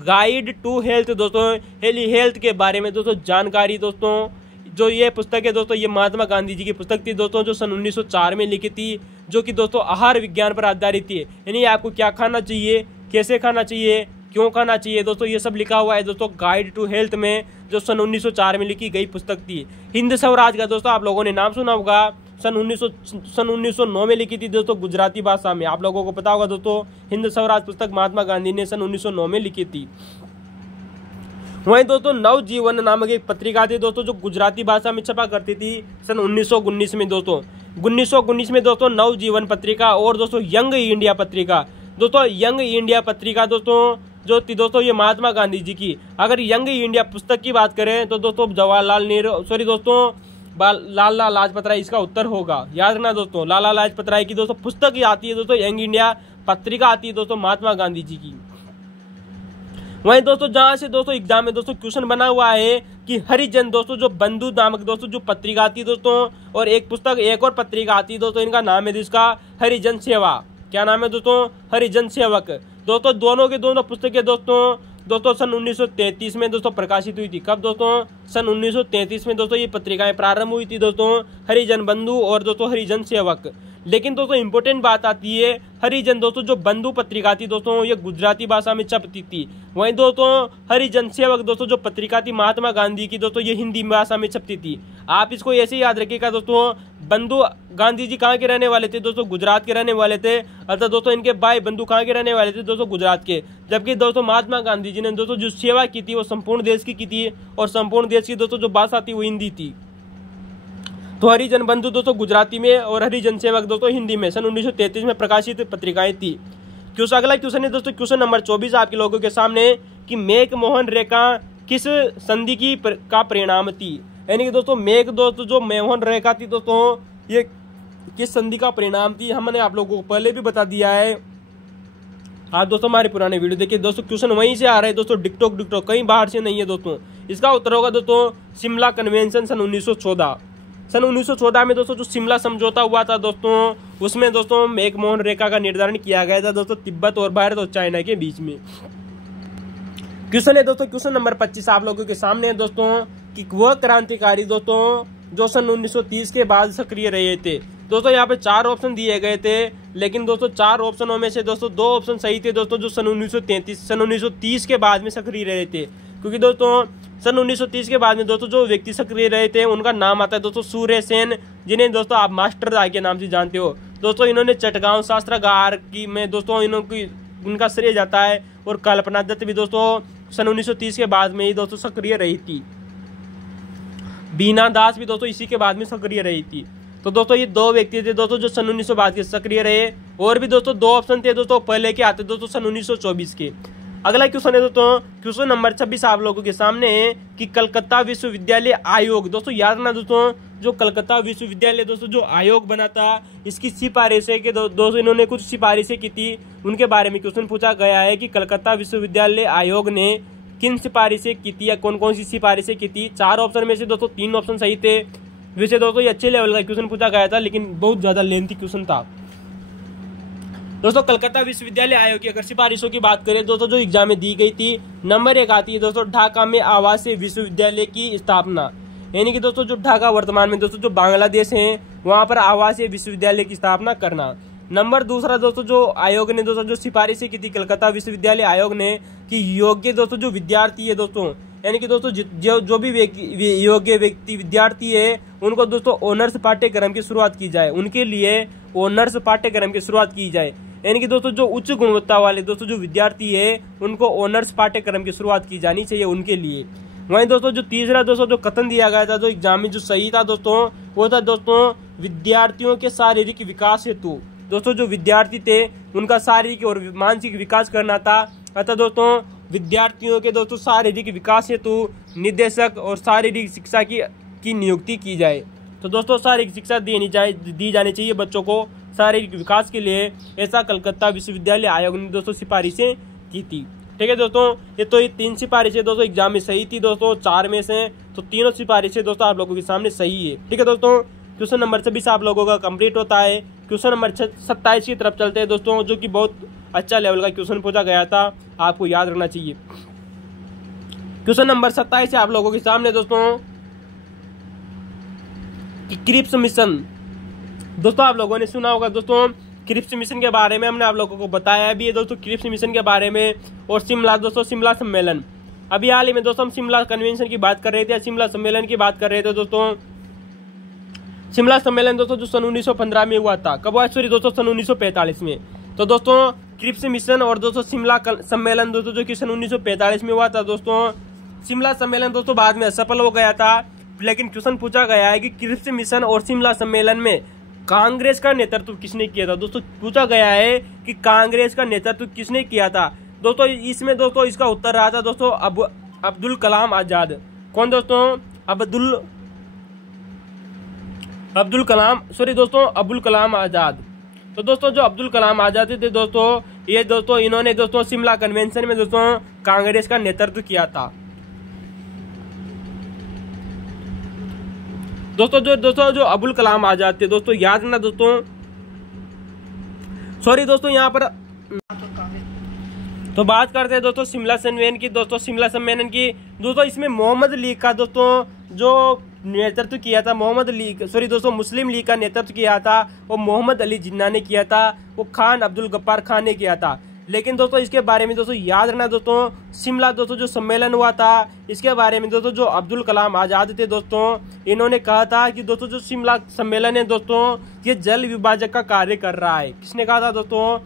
Guide to health दोस्तों हेल्थ के बारे में दोस्तों जानकारी। दोस्तों जो ये पुस्तक है दोस्तों ये महात्मा गांधी जी की पुस्तक थी दोस्तों, जो सन 1904 में लिखी थी, जो कि दोस्तों आहार विज्ञान पर आधारित थी। यानी आपको क्या खाना चाहिए, कैसे खाना चाहिए, क्यों खाना चाहिए, दोस्तों ये सब लिखा हुआ है दोस्तों गाइड टू हेल्थ में, जो सन 1904 में लिखी गई पुस्तक थी। हिंद स्वराज का दोस्तों आप लोगों ने नाम सुना होगा, सन 1909 में लिखी थी दोस्तों गुजराती भाषा में। आप लोगों को पता होगा दोस्तों हिंद स्वराज पुस्तक महात्मा गांधी ने सन 1909 में लिखी थी। वहीं दोस्तों नवजीवन नामक एक पत्रिका थी दोस्तों जो गुजराती भाषा में छपा करती थी सन 1919 में दोस्तों। 1919 में दोस्तों नवजीवन पत्रिका और दोस्तों यंग इंडिया पत्रिका। दोस्तों यंग इंडिया पत्रिका दोस्तों जो थी दोस्तों ये महात्मा गांधी जी की। अगर यंग इंडिया पुस्तक की बात करें तो दोस्तों जवाहरलाल नेहरू लाला लाजपत राय इसका उत्तर होगा। याद रखना दोस्तों लाला लाजपत राय की दोस्तों पुस्तक ही आती है दोस्तों, यंग इंडिया पत्रिका आती है दोस्तों महात्मा गांधी जी की। वहीं दोस्तों जहां से दोस्तों एग्जाम में दोस्तों क्वेश्चन बना हुआ है कि हरिजन दोस्तों जो बंधु नामक दोस्तों जो पत्रिका आती है दोस्तों, और एक और पत्रिका आती है दोस्तों, इनका नाम है जिसका हरिजन सेवा। क्या नाम है दोस्तों? हरिजन सेवक। दोस्तों दोनों के दोनों पुस्तकें दोस्तों सन 1933 में दोस्तों प्रकाशित हुई थी। कब दोस्तों? सन 1933 में दोस्तों ये पत्रिकाएं प्रारंभ हुई थी दोस्तों, हरिजन बंधु और दोस्तों हरिजन सेवक। लेकिन दोस्तों इंपॉर्टेंट बात आती है हरिजन दोस्तों जो बंधु पत्रिका थी दोस्तों ये गुजराती भाषा में छपती थी। वहीं दोस्तों हरिजन सेवक दोस्तों जो पत्रिका थी महात्मा गांधी की दोस्तों ये हिंदी भाषा में छपती थी। आप इसको ऐसे ही याद रखिएगा दोस्तों। बंधु गांधी जी कहाँ के रहने वाले थे दोस्तों? गुजरात के रहने वाले थे। अर्थात दोस्तों इनके भाई बंधु कहाँ के रहने वाले थे दोस्तों? गुजरात के। जबकि दोस्तों महात्मा गांधी जी ने दोस्तों जो सेवा की थी वो संपूर्ण देश की थी, और संपूर्ण देश की दोस्तों जो भाषा थी वो हिंदी थी। तो हरिजन बंधु दोस्तों गुजराती में और हरिजन सेवक दोस्तों हिंदी में सन 1933 में प्रकाशित पत्रिकाएं थी। अगला क्वेश्चन है दोस्तों क्वेश्चन नंबर 24 आपके लोगों के सामने कि मैक-मोहन रेखा किस संधि का परिणाम थी। यानी कि दोस्तों दोस्तों जो मोहन रेखा थी दोस्तों ये किस संधि का परिणाम थी, हमने आप लोगों को पहले भी बता दिया है। आप दोस्तों हमारे पुराने वीडियो देखिए दोस्तों, क्वेश्चन वहीं से आ रहे हैं दोस्तों, डिक्टो कहीं बाहर से नहीं है दोस्तों। इसका उत्तर होगा दोस्तों शिमला कन्वेंशन सन 1914। सन 1914 में दोस्तों जो शिमला समझौता हुआ था दोस्तों उसमें दोस्तों मैक-मोहन रेखा का निर्धारण किया गया था दोस्तों तिब्बत और भारत और चाइना के बीच में। क्वेश्चन है दोस्तों क्वेश्चन नंबर 25 आप लोगों के सामने है दोस्तों कि वह क्रांतिकारी दोस्तों जो सन 1930 के बाद सक्रिय रहे थे। दोस्तों यहाँ पे 4 ऑप्शन दिए गए थे, लेकिन दोस्तों 4 ऑप्शनों में से दोस्तों 2 ऑप्शन सही थे दोस्तों जो सन 1930 के बाद में सक्रिय रहे थे। क्योंकि दोस्तों सन 1930 के बाद में दोस्तों जो व्यक्ति सक्रिय रहे थे उनका नाम आता है दोस्तों सूर्य सेन, जिन्हें दोस्तों आप मास्टर राय के नाम से जानते हो। दोस्तों इन्होंने चटगांव शास्त्रागार की में दोस्तों इनका श्रेय जाता है, और कल्पना दत्त भी दोस्तों सन 1930 के बाद में ही दोस्तों सक्रिय रही थी। बीना दास भी दोस्तों इसी के बाद में सक्रिय रही थी। तो दोस्तों ये 2 व्यक्ति थे दोस्तों जो सन 1900 बाद के सक्रिय रहे, और भी दोस्तों 2 ऑप्शन थे दोस्तों पहले के आते दोस्तों सन 1924 के। अगला क्वेश्चन है दोस्तों क्वेश्चन नंबर 26 आप लोगों के सामने है कि कलकत्ता विश्वविद्यालय आयोग। दोस्तों याद रखना दोस्तों जो कलकत्ता विश्वविद्यालय दोस्तों जो आयोग बना था इसकी सिफारिशें के दोस्तों इन्होंने कुछ सिफारिशें की थी, उनके बारे में क्वेश्चन पूछा गया है कि कलकत्ता विश्वविद्यालय आयोग ने किन सिफारिशें की थी या कौन कौन सी सिफारिशें की थी। 4 ऑप्शन में से दोस्तों 3 ऑप्शन सही थे। वैसे दोस्तों ये अच्छे लेवल का क्वेश्चन पूछा गया था, लेकिन बहुत ज्यादा लेंथी क्वेश्चन था। दोस्तों कलकत्ता विश्वविद्यालय आयोग की अगर सिफारिशों की बात करें दोस्तों जो एग्जाम में दी गई थी, नंबर 1 आती है दोस्तों ढाका में आवासीय विश्वविद्यालय की स्थापना। यानी कि दोस्तों जो ढाका वर्तमान में दोस्तों जो बांग्लादेश है वहां पर आवासीय विश्वविद्यालय की स्थापना करना। नंबर 2 दोस्तों जो आयोग ने दोस्तों जो सिफारिशें की थी कलकत्ता विश्वविद्यालय आयोग ने कि योग्य दोस्तों जो विद्यार्थी है दोस्तों, यानी कि दोस्तों जो भी योग्य व्यक्ति विद्यार्थी है उनको दोस्तों ऑनर्स पाठ्यक्रम की शुरुआत की जाए, उनके लिए ऑनर्स पाठ्यक्रम की शुरुआत की जाए। यानी कि दोस्तों जो उच्च गुणवत्ता वाले दोस्तों जो विद्यार्थी है उनको ऑनर्स पाठ्यक्रम की शुरुआत की जानी चाहिए उनके लिए। वहीं दोस्तों जो तीसरा दोस्तों जो कथन दिया गया था, जो एग्जाम जो सही था दोस्तों, वो था दोस्तों विद्यार्थियों के शारीरिक विकास हेतु दोस्तों जो विद्यार्थी थे उनका शारीरिक और मानसिक विकास करना था। अतः दोस्तों विद्यार्थियों के दोस्तों शारीरिक विकास हेतु निदेशक और शारीरिक शिक्षा की नियुक्ति की जाए। तो दोस्तों शारीरिक शिक्षा दी जानी चाहिए बच्चों को शारीरिक विकास के लिए, ऐसा कलकत्ता विश्वविद्यालय आयोग ने दोस्तों सिफारिशें की थी। ठीक है दोस्तों, ये 3 सिफारिशें दोस्तों एग्जाम में सही थी दोस्तों 4 में से, तो तीनों सिफारिशें दोस्तों आप लोगों के सामने सही है। ठीक है दोस्तों, क्वेश्चन नंबर 26 आप लोगों का कंप्लीट होता है। क्वेश्चन नंबर 27 की तरफ चलते हैं दोस्तों, जो कि बहुत अच्छा लेवल का क्वेश्चन पूछा गया था, आपको याद रखना चाहिए। क्वेश्चन नंबर 27 आप लोगों के सामने दोस्तों कि क्रिप्स मिशन, दोस्तों आप लोगों ने सुना होगा दोस्तों क्रिप्स मिशन के बारे में हमने आप लोगों को बताया भी है दोस्तों क्रिप्स मिशन के बारे में। और शिमला सम्मेलन, अभी हाल ही में दोस्तों हम शिमला कन्वेंशन की बात कर रहे थे, शिमला सम्मेलन की बात कर रहे थे दोस्तों। शिमला सम्मेलन दोस्तों जो सन 1915 में हुआ था, कब हुआ सॉरी दोस्तों सन 1945 में। तो दोस्तों क्रिप्स मिशन और दोस्तों शिमला सम्मेलन दोस्तों जो कि सन 1945 में हुआ था दोस्तों। शिमला सम्मेलन दोस्तों बाद में असफल हो गया था, लेकिन क्वेश्चन पूछा गया है कि क्रिप्स मिशन और शिमला सम्मेलन में कांग्रेस का नेतृत्व किसने किया था। दोस्तों पूछा गया है कि कांग्रेस का नेतृत्व किसने किया था दोस्तों। इसमें दोस्तों इसका उत्तर रहा था दोस्तों अब्दुल कलाम आजाद। कौन दोस्तों? अब्दुल कलाम आजाद। तो दोस्तों जो अब्दुल कलाम आजाद थे दोस्तों, ये दोस्तों इन्होंने दोस्तों शिमला कन्वेंशन में दोस्तों कांग्रेस का नेतृत्व किया था। दोस्तों जो अब्दुल कलाम आजाद थे दोस्तों, याद ना दोस्तों, सॉरी दोस्तों यहाँ पर तो बात करते हैं दोस्तों शिमला सम्मेलन की। दोस्तों शिमला सम्मेलन की दोस्तों इसमें मोहम्मद लीग का दोस्तों जो नेतृत्व किया था, मुस्लिम लीग का नेतृत्व किया था वो मोहम्मद अली जिन्ना ने किया था, वो खान अब्दुल गफ्फार खान ने किया था। लेकिन दोस्तों इसके बारे में दोस्तों याद रखना दोस्तों, शिमला दोस्तों जो सम्मेलन हुआ था इसके बारे में दोस्तों जो अब्दुल कलाम आजाद थे दोस्तों, इन्होंने कहा था कि दोस्तों जो शिमला सम्मेलन है दोस्तों ये जल विभाजक का कार्य कर रहा है। किसने कहा था दोस्तों?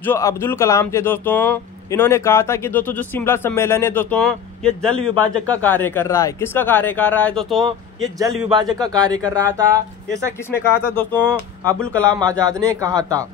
जो अब्दुल कलाम थे दोस्तों, इन्होंने कहा था कि दोस्तों जो शिमला सम्मेलन है दोस्तों ये जल विभाजक का कार्य कर रहा है। किसका कार्य कर रहा है दोस्तों? ये जल विभाजक का कार्य कर रहा था। ऐसा किसने कहा था दोस्तों? अब्दुल कलाम आजाद ने कहा था।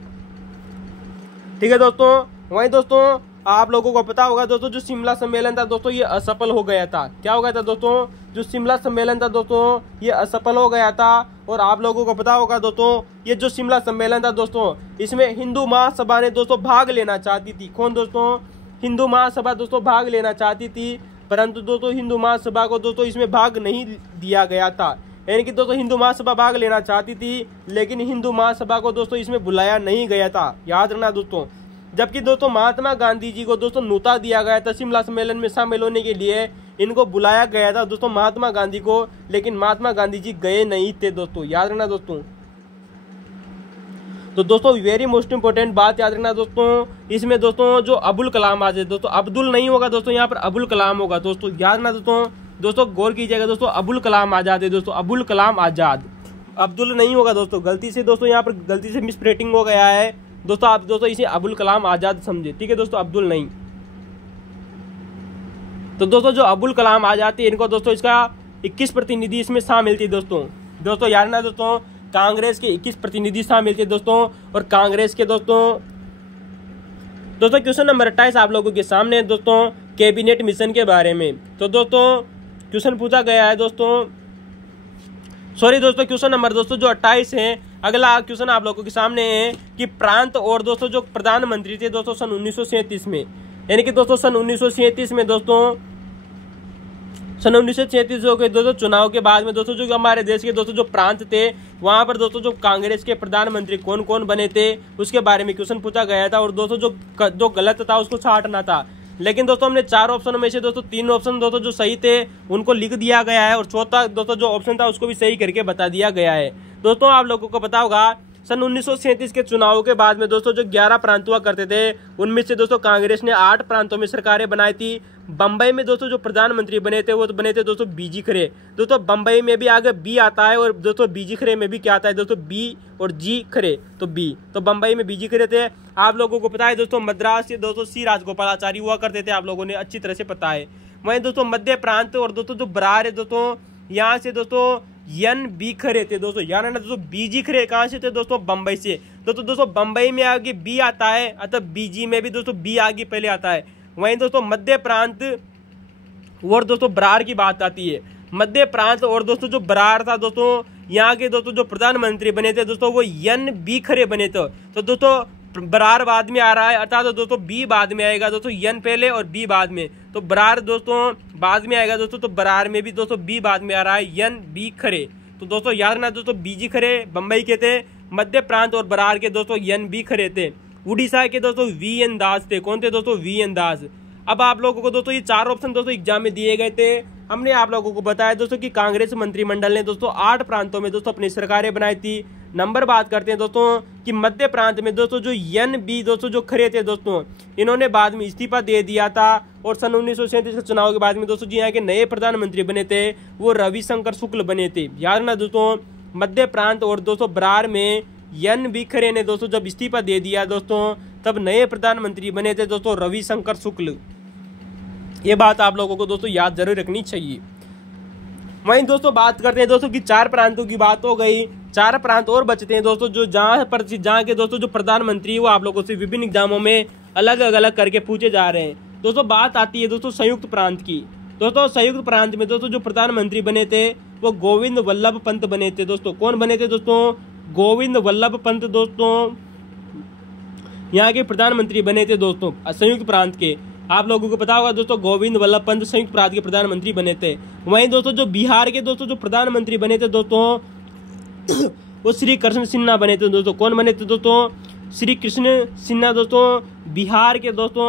ठीक है दोस्तों, वहीं दोस्तों आप लोगों को पता होगा दोस्तों जो शिमला सम्मेलन था दोस्तों ये असफल हो गया था। क्या हो गया था दोस्तों? जो शिमला सम्मेलन था दोस्तों ये असफल हो गया था। और आप लोगों को पता होगा दोस्तों ये जो शिमला सम्मेलन था दोस्तों इसमें हिंदू महासभा ने दोस्तों भाग लेना चाहती थी। कौन दोस्तों? हिंदू महासभा दोस्तों भाग लेना चाहती थी, परंतु दोस्तों हिंदू महासभा को दोस्तों इसमें भाग नहीं दिया गया था। यानी कि दोस्तों हिंदू महासभा भाग लेना चाहती थी, लेकिन हिंदू महासभा को दोस्तों इसमें बुलाया नहीं गया था। याद रखना दोस्तों। जबकि दोस्तों महात्मा गांधी जी को दोस्तों न्योता दिया गया था शिमला सम्मेलन में शामिल होने के लिए, इनको बुलाया गया था दोस्तों महात्मा गांधी को, लेकिन महात्मा गांधी जी गए नहीं थे दोस्तों। याद रखना दोस्तों। तो दोस्तों वेरी मोस्ट इंपोर्टेंट बात याद रखना दोस्तों, इसमें दोस्तों जो अब्दुल कलाम आजाद दोस्तों अब्दुल नहीं होगा दोस्तों, यहाँ पर अब्दुल कलाम होगा दोस्तों। याद रखना दोस्तों गौर कीजिएगा दोस्तों, अब्दुल कलाम आजाद है दोस्तों, अब्दुल कलाम आजाद, अब्दुल नहीं होगा दोस्तों। गलती से दोस्तों यहाँ पर गलती से मिसप्रिंटिंग हो गया है दोस्तों, आप दोस्तों इसे अब्दुल कलाम आजाद समझे। ठीक है दोस्तों, अब्दुल नहीं। तो दोस्तों जो अब्दुल कलाम आजाद थे इनको दोस्तों इसका 21 प्रतिनिधि इसमें शामिल थे दोस्तों याद रखना दोस्तों, कांग्रेस के 21 प्रतिनिधि शामिल थे दोस्तों। और कांग्रेस के दोस्तों क्वेश्चन नंबर 28 आप लोगों के सामने दोस्तों कैबिनेट मिशन के बारे में। तो दोस्तों क्वेश्चन पूछा गया है दोस्तों, क्वेश्चन नंबर दोस्तों जो 28 है, अगला क्वेश्चन आप लोगों के सामने है कि प्रांत और दोस्तों जो प्रधानमंत्री थे दोस्तों सन 1937 में, यानी कि दोस्तों सन 1937 में दोस्तों सन 1937 हो गए दोस्तों चुनाव के बाद में दोस्तों जो हमारे देश के दोस्तों जो प्रांत थे वहां पर दोस्तों जो कांग्रेस के प्रधानमंत्री कौन कौन बने थे उसके बारे में क्वेश्चन पूछा गया था। और दोस्तों जो गलत था उसको छांटना था। लेकिन दोस्तों हमने 4 ऑप्शनों में से दोस्तों 3 ऑप्शन दोस्तों जो सही थे उनको लिख दिया गया है, और चौथा दोस्तों जो ऑप्शन था उसको भी सही करके बता दिया गया है। दोस्तों आप लोगों को पता होगा सन 1937 के चुनाव के बाद में दोस्तों जो 11 प्रांत हुआ करते थे उनमें से दोस्तों कांग्रेस ने 8 प्रांतों में सरकारें बनाई थी, बम्बई में दोस्तों जो प्रधानमंत्री बने थे वो तो बने थे दोस्तों बीजी खरे। दोस्तों बम्बई में भी आगे बी आता है और दोस्तों बीजी खरे में भी क्या आता है दोस्तों बी और जी खरे तो बी, तो बम्बई में बीजी खरे थे। आप लोगों को पता है दोस्तों मद्रास से दोस्तों सी राजगोपालाचारी हुआ करते थे, आप लोगों ने अच्छी तरह से पता है। वहीं दोस्तों मध्य प्रांत और दोस्तों जो बरार है दोस्तों यहाँ से दोस्तों एन बी खरे थे दोस्तों, यानी ना दोस्तों बीजी खरे कहाँ से थे दोस्तों बम्बई से। दोस्तों बम्बई में आगे बी आता है अतः बीजी में भी दोस्तों बी आगे पहले आता है। वहीं दोस्तों मध्य प्रांत और दोस्तों बरार की बात आती है। मध्य प्रांत और दोस्तों जो बरार था दोस्तों यहाँ के दोस्तों जो प्रधानमंत्री बने थे दोस्तों वो एन बी खरे बने थे। तो दोस्तों बरार बाद में आ रहा है अर्थात दोस्तों बी बाद में आएगा दोस्तों, एन पहले और बी बाद में, तो बरार दोस्तों बाद में आएगा दोस्तों, तो बरार में भी दोस्तों बी बाद में आ रहा है एन बी खरे। तो दोस्तों याद रखना दोस्तों बीजी खरे बम्बई के थे, मध्य प्रांत और बरार के दोस्तों एन बी खरे थे। उड़ीसा के दोस्तों वी एन दास थे, कौन थे दोस्तों वी एन दास। अब आप लोगों को दोस्तों ये 4 ऑप्शन दोस्तों एग्जाम में दिए गए थे। हमने आप लोगों को बताया दोस्तों कि कांग्रेस मंत्रिमंडल ने दोस्तों 8 प्रांतों में दोस्तों अपनी सरकारें बनाई थी। नंबर बात करते हैं दोस्तों कि मध्य प्रांत में दोस्तों जो एन बी दोस्तों जो खरे थे दोस्तों इन्होंने बाद में इस्तीफा दे दिया था और सन 1937 के चुनाव के बाद में दोस्तों जी यहाँ के नए प्रधानमंत्री बने थे वो रविशंकर शुक्ल बने थे। याद रखना दोस्तों मध्य प्रांत और दोस्तों बरार में एन बी खरे ने दोस्तों जब इस्तीफा दे दिया दोस्तों तब नए प्रधानमंत्री बने थे दोस्तों रविशंकर शुक्ल। ये बात आप लोगों को दोस्तों याद जरूर रखनी चाहिए। वहीं दोस्तों बात करते हैं दोस्तों कि 4 प्रांतों की बात हो गई, 4 प्रांत और बचते हैं दोस्तों जो जहाँ के दोस्तों जो प्रधानमंत्री वो आप लोगों से विभिन्न एग्जामों में अलग अलग करके पूछे जा रहे हैं। दोस्तों बात आती है दोस्तों संयुक्त प्रांत की। दोस्तों संयुक्त प्रांत में दोस्तों जो प्रधानमंत्री बने थे वो गोविंद वल्लभ पंत बने थे दोस्तों। कौन बने थे दोस्तों? गोविंद वल्लभ पंत दोस्तों यहाँ के प्रधानमंत्री बने थे दोस्तों संयुक्त प्रांत के। आप लोगों को पता होगा दोस्तों गोविंद वल्लभ पंत संयुक्त प्रांत के प्रधानमंत्री बने थे। वहीं दोस्तों जो बिहार के दोस्तों जो प्रधानमंत्री बने थे दोस्तों वो श्री कृष्ण सिन्हा बने थे दोस्तों। कौन बने थे दोस्तों? श्री कृष्ण सिन्हा दोस्तों बिहार के दोस्तों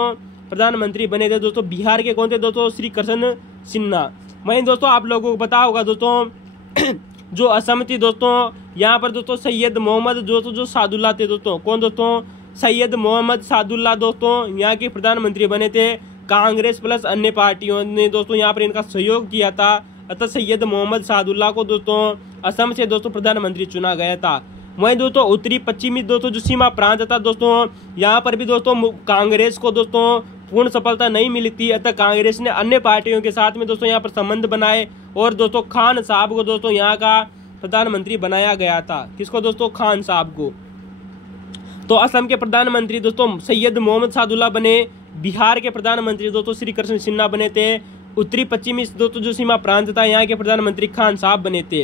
प्रधानमंत्री बने थे दोस्तों। बिहार के कौन थे दोस्तों? श्री कृष्ण सिन्हा। वहीं दोस्तों आप लोगों को पता होगा दोस्तों जो असम थी दोस्तों यहाँ पर दोस्तों सैयद मोहम्मद दोस्तों जो सादुल्ला थे दोस्तों। कौन दोस्तों? सैयद मोहम्मद सादुल्ला दोस्तों यहाँ के प्रधानमंत्री बने थे। कांग्रेस प्लस अन्य पार्टियों ने दोस्तों यहाँ पर इनका सहयोग किया था अतः सैयद मोहम्मद सादुल्ला को दोस्तों असम से दोस्तों प्रधानमंत्री चुना गया था। वहीं दोस्तों उत्तरी पश्चिमी दोस्तों जो सीमा प्रांत था दोस्तों यहाँ पर भी दोस्तों कांग्रेस को दोस्तों पूर्ण सफलता नहीं मिली थी अतः कांग्रेस ने अन्य पार्टियों के साथ में दोस्तों यहाँ पर संबंध बनाए और दोस्तों खान साहब को दोस्तों यहाँ का प्रधानमंत्री बनाया गया था। किसको दोस्तों? खान साहब को। तो असम के प्रधानमंत्री दोस्तों सैयद मोहम्मद सादुल्ला बने। बिहार के प्रधानमंत्री दोस्तों श्री कृष्ण सिन्हा बने थे। उत्तरी पश्चिमी दोस्तों जो सीमा प्रांत था यहाँ के प्रधानमंत्री खान साहब बने थे।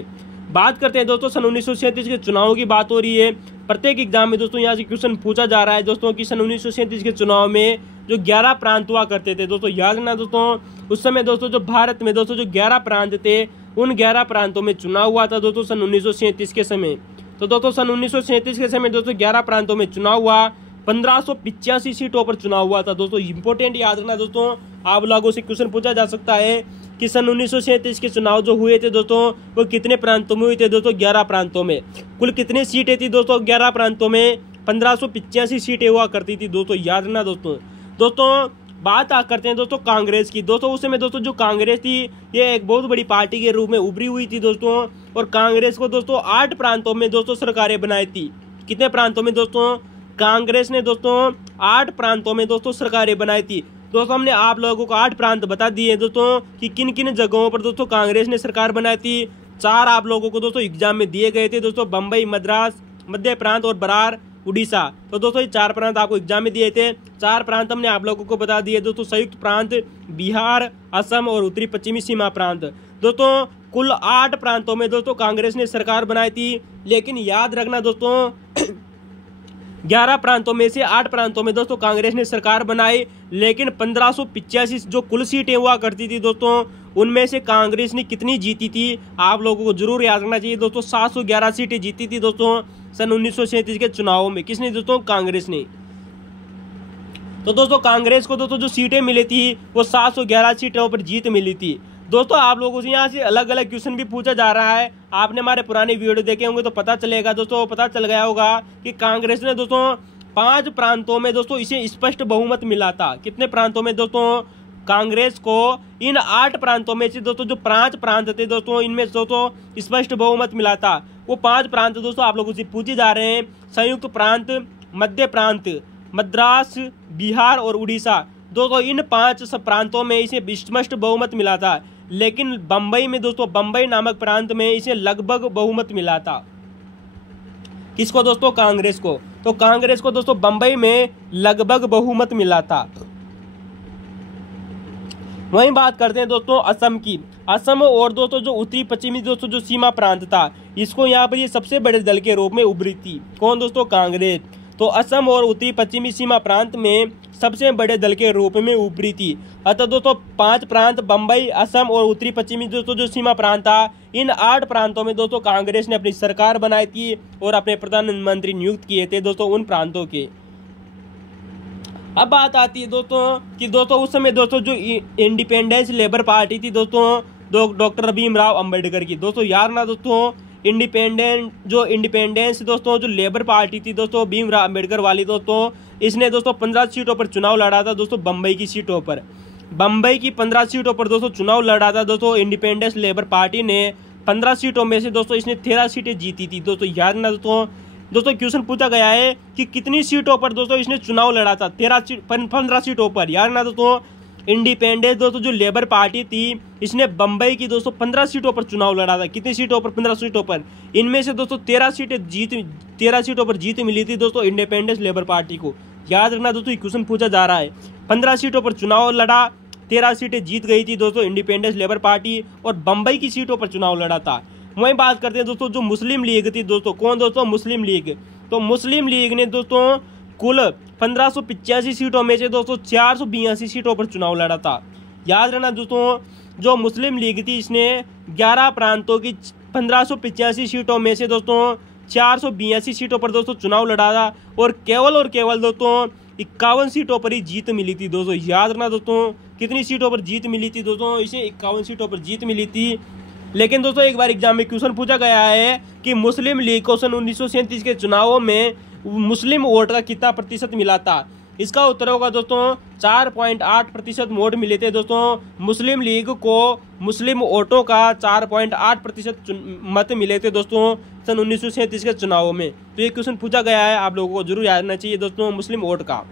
बात करते हैं दोस्तों सन 1937 के चुनाव की बात हो रही है। प्रत्येक एग्जाम में दोस्तों यहाँ से क्वेश्चन पूछा जा रहा है दोस्तों कि सन 1937 के चुनाव में जो 11 प्रांत हुआ करते थे दोस्तों याद रखना दोस्तों उस समय दोस्तों जो भारत में दोस्तों जो 11 प्रांत थे उन 11 प्रांतों में चुनाव हुआ था दोस्तों सन 1937 के समय। तो दोस्तों सन 1937 के समय दोस्तों 11 प्रांतों में चुनाव हुआ, 1585 सीटों पर चुनाव हुआ था दोस्तों। इंपोर्टेंट याद रखना दोस्तों आप लोगों से क्वेश्चन पूछा जा सकता है कि सन 1937 के चुनाव जो हुए थे दोस्तों वो कितने प्रांतों में हुए थे दोस्तों? 11 प्रांतों में। कुल कितनी सीटें थी दोस्तों 11 प्रांतों में? 1585 सीटें हुआ करती थी दोस्तों याद रखना दोस्तों। बात करते हैं दोस्तों कांग्रेस की। दोस्तों उस समय दोस्तों जो कांग्रेस थी ये एक बहुत बड़ी पार्टी के रूप में उभरी हुई थी दोस्तों और कांग्रेस को दोस्तों 8 प्रांतों में दोस्तों सरकारें बनाई थी। कितने प्रांतों में दोस्तों? कांग्रेस ने दोस्तों 8 प्रांतों में दोस्तों सरकारें बनाई थी। दोस्तों हमने आप लोगों को 8 प्रांत बता दिए दोस्तों कि किन किन जगहों पर दोस्तों कांग्रेस ने सरकार बनाई थी। 4 आप लोगों को दोस्तों एग्जाम में दिए गए थे दोस्तों बम्बई, मद्रास, मध्य प्रांत और बरार, उड़ीसा। तो दोस्तों ये 4 प्रांत आपको एग्जाम में दिए थे। 4 प्रांत हमने आप लोगों को बता दिए दोस्तों संयुक्त प्रांत, बिहार, असम और उत्तरी पश्चिमी सीमा प्रांत। दोस्तों कुल 8 प्रांतों में दोस्तों कांग्रेस ने सरकार बनाई थी, लेकिन याद रखना दोस्तों 11 प्रांतों में से 8 प्रांतों में दोस्तों कांग्रेस ने सरकार बनाई, लेकिन 1585 जो कुल सीटें हुआ करती थी दोस्तों उनमें से कांग्रेस ने कितनी जीती थी आप लोगों को जरूर याद रखना चाहिए दोस्तों। 711 सीटें जीती थी दोस्तों सन 1937 के चुनावों में। किसने दोस्तों? कांग्रेस ने। तो दोस्तों कांग्रेस को दोस्तों जो सीटें मिली थी वो 711 सीटों पर जीत मिली थी। दोस्तों आप लोगों से यहाँ से अलग अलग क्वेश्चन भी पूछा जा रहा है। आपने हमारे पुराने वीडियो देखे होंगे तो पता चलेगा दोस्तों, पता चल गया होगा कि कांग्रेस ने दोस्तों 5 प्रांतों में दोस्तों इसे स्पष्ट बहुमत मिला था। कितने प्रांतों में दोस्तों? कांग्रेस को इन 8 प्रांतों में से दोस्तों जो 5 प्रांत थे दोस्तों, इनमें दोस्तों स्पष्ट बहुमत मिला था। वो 5 प्रांत दोस्तों आप लोगों से पूछे जा रहे हैं। संयुक्त प्रांत, मध्य प्रांत, मद्रास, बिहार और उड़ीसा। दोस्तों इन 5 प्रांतों में इसे स्पष्ट बहुमत मिला था, लेकिन बंबई में दोस्तों, बंबई नामक प्रांत में इसे लगभग बहुमत मिला था। किसको दोस्तों? कांग्रेस को। तो कांग्रेस को दोस्तों बंबई में लगभग बहुमत मिला था। वहीं बात करते हैं दोस्तों असम की। असम और दोस्तों जो उत्तरी पश्चिमी दोस्तों जो सीमा प्रांत था, इसको यहाँ पर ये सबसे बड़े दल के रूप में उभरी थी। कौन दोस्तों? कांग्रेस। तो असम और उत्तरी पश्चिमी सीमा प्रांत में सबसे बड़े दल के रूप में उभरी थी। अतः दोस्तों 5 प्रांत, बंबई, असम और उत्तरी पश्चिमी दोस्तों जो सीमा प्रांत था, इन 8 प्रांतों में दोस्तों कांग्रेस ने अपनी सरकार बनाई थी और अपने प्रधानमंत्री नियुक्त किए थे दोस्तों उन प्रांतों के। अब बात आती है दोस्तों कि दोस्तों उस समय दोस्तों जो इंडिपेंडेंस लेबर पार्टी थी दोस्तों, डॉक्टर भीमराव अंबेडकर की। दोस्तों यार ना दोस्तों, इंडिपेंडेंस दोस्तों जो लेबर पार्टी थी दोस्तों भीमराव अंबेडकर वाली दोस्तों, इसने दोस्तों 15 सीटों पर चुनाव लड़ा था दोस्तों। बंबई की सीटों पर, बंबई की 15 सीटों पर दोस्तों चुनाव लड़ा था दोस्तों। इंडिपेंडेंस लेबर पार्टी ने 15 सीटों में से दोस्तों इसने 13 सीटें जीती थी दोस्तों। याद ना दोस्तों क्वेश्चन पूछा गया है कि कितनी सीटों पर दोस्तों इसने चुनाव लड़ा था? 15 सीटों पर। याद ना दोस्तों, इंडिपेंडेंस दोस्तों जो लेबर पार्टी थी, इसने बंबई की दोस्तों 15 सीटों पर चुनाव लड़ा था। कितनी सीटों पर? 15 सीटों पर। इनमें से दोस्तों 13 सीटों पर जीत मिली थी दोस्तों इंडिपेंडेंस लेबर पार्टी को। याद रखना दोस्तों, क्वेश्चन पूछा जा रहा है। 15 सीटों पर चुनाव लड़ा, 13 सीटें जीत गई थी दोस्तों इंडिपेंडेंस लेबर पार्टी, और बंबई की सीटों पर चुनाव लड़ा था। वहीं बात करते हैं दोस्तों जो मुस्लिम लीग थी दोस्तों। कौन दोस्तों? मुस्लिम लीग। तो मुस्लिम लीग ने दोस्तों कुल 1585 सीटों में से दोस्तों 482 सीटों पर चुनाव लड़ा था। याद रखना दोस्तों, जो मुस्लिम लीग थी इसने 11 प्रांतों की 1585 सीटों में से दोस्तों 482 सीटों पर दोस्तों चुनाव लड़ा था, और केवल दोस्तों 51 सीटों पर ही जीत मिली थी दोस्तों। याद रखना दोस्तों, कितनी सीटों पर जीत मिली थी दोस्तों? इसे 51 सीटों पर जीत मिली थी। लेकिन दोस्तों एक बार एग्जाम में क्वेश्चन पूछा गया है कि मुस्लिम लीग को सन 1937 के चुनावों में मुस्लिम वोट का कितना प्रतिशत मिला था? इसका उत्तर होगा दोस्तों 4.8% वोट मिले थे दोस्तों। मुस्लिम लीग को मुस्लिम वोटों का 4.8% मत मिले थे दोस्तों सन 1937 के चुनावों में। तो ये क्वेश्चन पूछा गया है, आप लोगों को जरूर याद रहना चाहिए दोस्तों मुस्लिम वोट का।